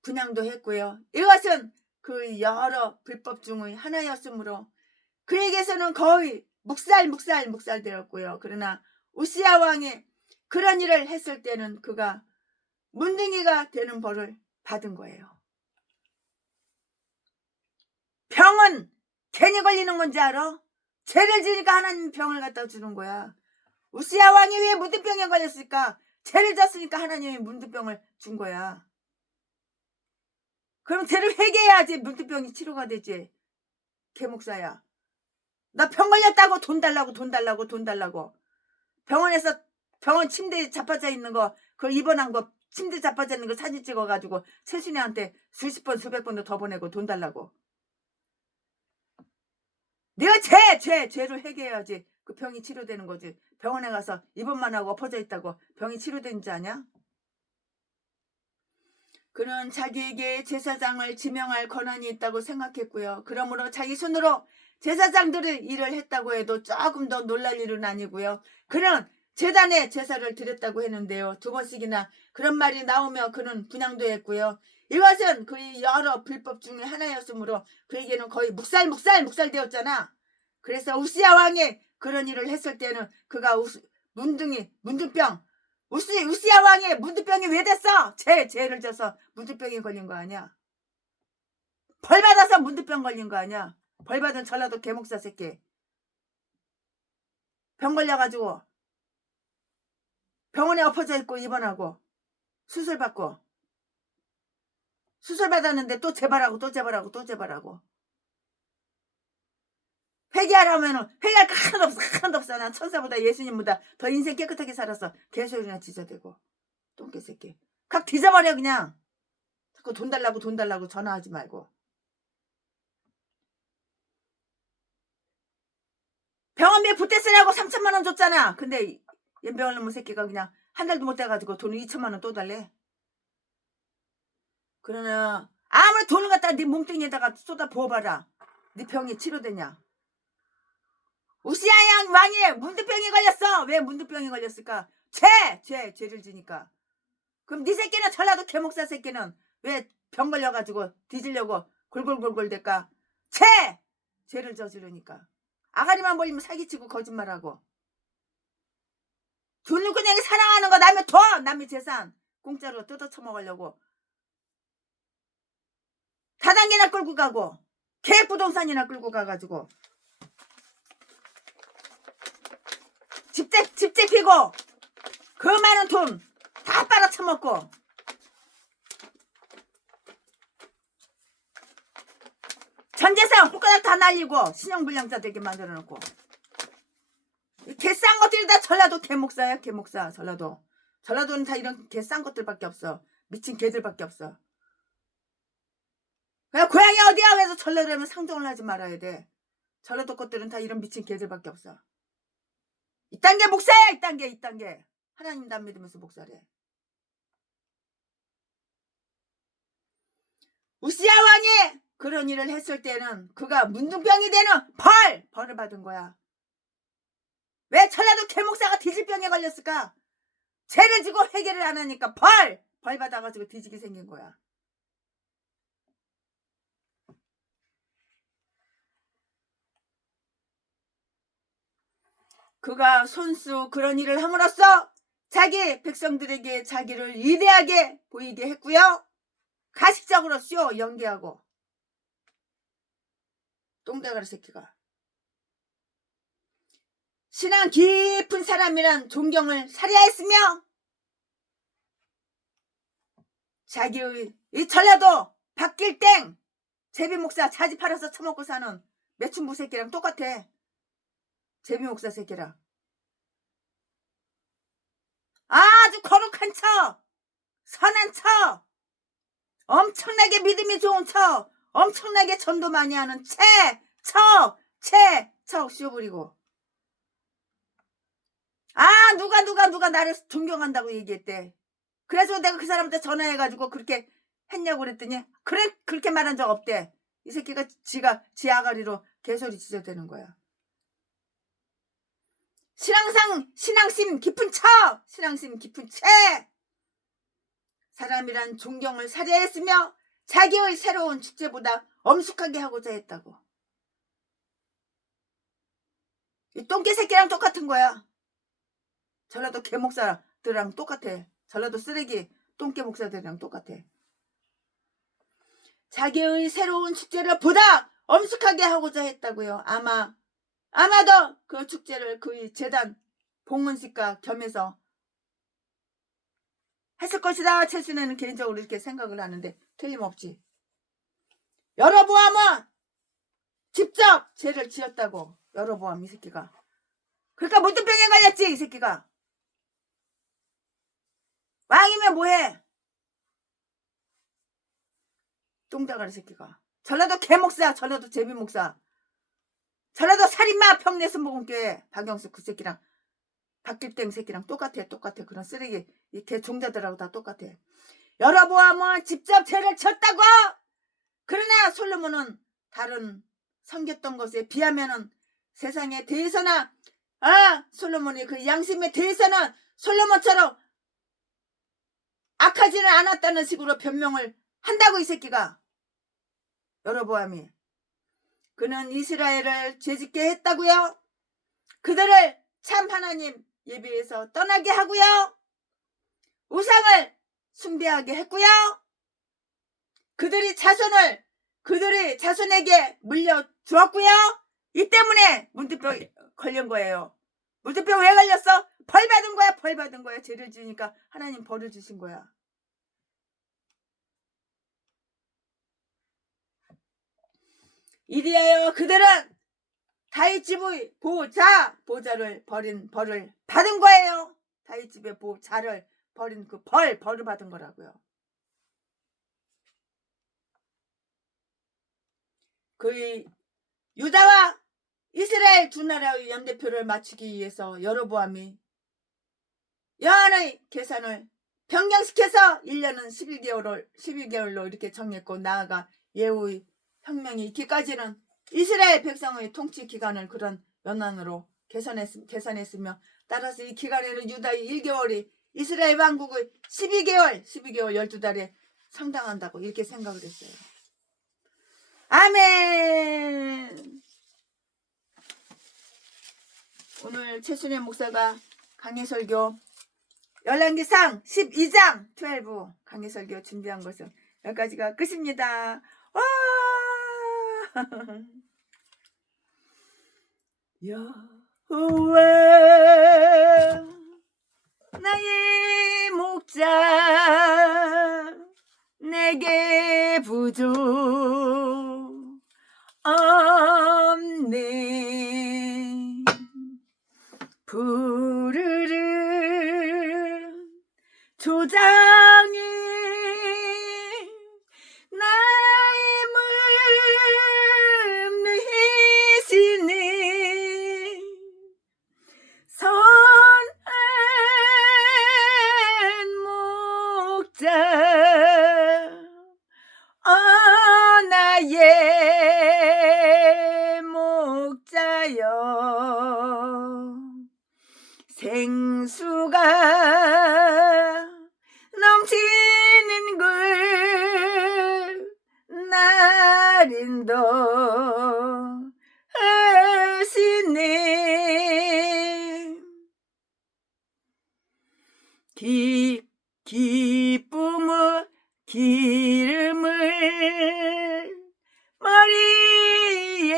분향도 했고요. 이것은 그 여러 불법 중의 하나였으므로 그에게서는 거의 묵살 되었고요. 그러나 우시야 왕이 그런 일을 했을 때는 그가 문둥이가 되는 벌을 받은 거예요. 병은 괜히 걸리는 건지 알아? 죄를 지니까 하나님 병을 갖다 주는 거야. 우시야 왕이 왜 문둥병에 걸렸을까? 죄를 졌으니까 하나님이 문둥병을 준 거야. 그럼 죄를 회개해야지 문둥병이 치료가 되지. 개목사야. 나 병 걸렸다고 돈 달라고. 병원 침대에 자빠져 있는 거, 그걸 입원한 거, 침대에 자빠져 있는 거 사진 찍어가지고 최순이한테 수십 번, 수백 번도 더 보내고 돈 달라고. 내가 죄를 회개해야지 그 병이 치료되는 거지. 병원에 가서 입원만 하고 엎어져 있다고 병이 치료되는지 아냐? 그는 자기에게 제사장을 지명할 권한이 있다고 생각했고요. 그러므로 자기 손으로 제사장들을 일을 했다고 해도 조금 더 놀랄 일은 아니고요. 그는 제단에 제사를 드렸다고 했는데요. 2번씩이나 그런 말이 나오며 그는 분향도 했고요. 이것은 그의 여러 불법 중에 하나였으므로 그에게는 거의 묵살 되었잖아. 그래서 우시야 왕이 그런 일을 했을 때는 그가 문둥병 우시야 왕이 문둥병이 왜 됐어? 죄를 져서 문둥병이 걸린 거 아니야? 벌 받아서 문둥병 걸린 거 아니야? 벌 받은 전라도 개목사 새끼. 병 걸려가지고 병원에 엎어져 있고 입원하고 수술 받았는데 또 재발하고 회개하라면은 회개할 거 하나도 없어. 난 천사보다 예수님보다 더 인생 깨끗하게 살았어. 개소리나 지저대고 똥개 새끼. 각 뒤져버려 그냥. 자꾸 돈 달라고 전화하지 말고. 병원비에 붓대 쓰라고 3천만 원 줬잖아. 근데 연병을 넘은 새끼가 그냥 한 달도 못 돼가지고 돈을 2천만 원 또 달래. 그러나 아무리 돈을 갖다가 네 몸뚱이에다가 쏟아 부어봐라. 네 병이 치료되냐? 우시아양 왕이 문두병이 걸렸어. 왜 문두병이 걸렸을까? 죄를 지니까. 그럼 네 새끼는 전라도 개목사 새끼는 왜 병 걸려가지고 뒤지려고 골골골골 될까? 죄를 저지르니까. 아가리만 벌리면 사기치고 거짓말하고. 돈을 그냥 사랑하는 거 남의 돈, 남의 재산 공짜로 뜯어쳐먹으려고. 다단계나 끌고 가고 계획부동산이나 끌고 가가지고 집재 피고 그 많은 돈 다 빨아쳐먹고. 전재산 홀가닥 다 날리고 신용불량자 되게 만들어놓고. 개싼 것들이 다 전라도 개목사야. 개목사. 전라도는 다 이런 개싼 것들밖에 없어. 미친 개들밖에 없어. 그냥 고향이 어디야? 그래서 전라도라면 상종을 하지 말아야 돼. 전라도 것들은 다 이런 미친 개들밖에 없어. 이딴 게 목사야. 이딴 게 하나님 안 믿으면서 목사래. 우시아 왕이 그런 일을 했을 때는 그가 문둥병이 되는 벌을 받은 거야. 왜 전라도 개목사가 뒤질병에 걸렸을까? 죄를 지고 회개를 안 하니까 벌 받아가지고 뒤지게 생긴 거야. 그가 손수 그런 일을 함으로써 자기 백성들에게 자기를 위대하게 보이게 했고요. 가식적으로 쇼 연기하고. 똥대가리 새끼가. 신앙 깊은 사람이란 존경을 살해했으며 자기의 이 전라도 박길땡 제비목사 자지 팔아서 처먹고 사는 매춘부 새끼랑 똑같아. 제비목사 새끼랑. 아주 거룩한 처, 선한 처, 엄청나게 믿음이 좋은 처, 엄청나게 전도 많이 하는 척 씌워버리고. 누가 나를 존경한다고 얘기했대. 그래서 내가 그 사람한테 전화해가지고 그렇게 했냐고 그랬더니 그렇게 말한 적 없대. 이 새끼가 지 아가리로 개소리 지저대는 거야. 신앙심 깊은 채 사람이란 존경을 살해했으며 자기의 새로운 축제보다 엄숙하게 하고자 했다고. 이 똥개 새끼랑 똑같은 거야. 전라도 개목사들이랑 똑같아. 전라도 쓰레기 똥개 목사들이랑 똑같아. 자기의 새로운 축제를 보다 엄숙하게 하고자 했다고요. 아마도 그 축제를 그의 재단 봉헌식과 겸해서 했을 것이다. 최순애는 개인적으로 이렇게 생각을 하는데 틀림없지. 여러보암은 직접 죄를 지었다고. 여러보암 이 새끼가. 그러니까 문두병에 걸렸지 이 새끼가. 왕이면 뭐해? 똥자가리 새끼가. 전라도 개목사, 전라도 제비목사, 전라도 살인마 평내서 먹은 게 박영수 그 새끼랑 박길땡 새끼랑 똑같아. 그런 쓰레기 이 개 종자들하고 다 똑같아. 여러보암은 직접 죄를 졌다고. 그러나 솔로몬은 다른 섬겼던 것에 비하면은 세상에 대해서나 솔로몬의 그 양심에 대해서는 솔로몬처럼 악하지는 않았다는 식으로 변명을 한다고 이 새끼가. 여로보암이. 그는 이스라엘을 죄짓게 했다고요. 그들을 참 하나님 예배에서 떠나게 하고요. 우상을 숭배하게 했고요. 그들이 자손에게 물려주었고요. 이 때문에 문두병 걸린 거예요. 문두병 왜 걸렸어? 벌 받은 거야. 죄를 지으니까 하나님 벌을 주신 거야. 이리하여 그들은 다윗집의 보좌를 버린 벌을 받은 거예요. 다윗집의 보좌를 버린 그 벌을 받은 거라고요. 그의 유다와 이스라엘 두 나라의 연대표를 맞추기 위해서 여로보암이 여한의 계산을 변경시켜서 1년은 11개월로 이렇게 정했고, 나아가 예후의 혁명이 있기까지는 이스라엘 백성의 통치 기간을 그런 연한으로 계산했으며 따라서 이 기간에는 유다의 1개월이 이스라엘 왕국의 12개월 12달에 상당한다고 이렇게 생각을 했어요. 아멘. 오늘 최순애 목사가 강해설교 열왕기상 12장 12 강해설교 준비한 것은 여기까지가 끝입니다. 와! 여호와 나의 목자 내게 부족 없네. 푸르른 조장이 나의 문느이시네. 선한 목자 나의 목자여 생수가 넘치는 굴 나린도 하시네. 기쁨의 기름을 머리에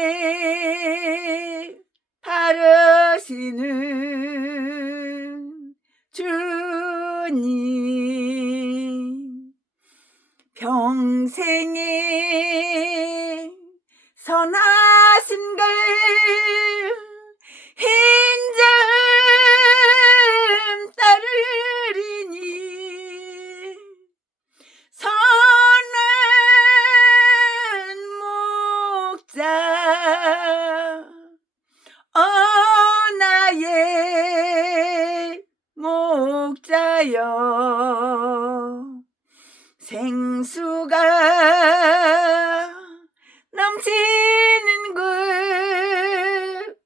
바르시는 주님 평생에 선하신 걸 인정 따르리니 선한 목자 나의 목자여 생수가 넘치는 굴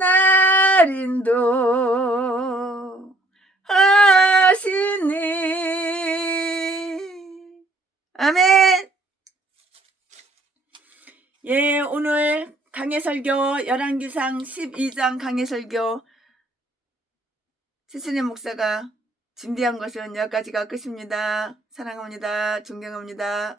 나린도 하시네. 아멘. 예, 오늘 강해설교 열왕기상 12장 강해설교 최순애 목사가 준비한 것은 여기까지가 끝입니다. 사랑합니다. 존경합니다.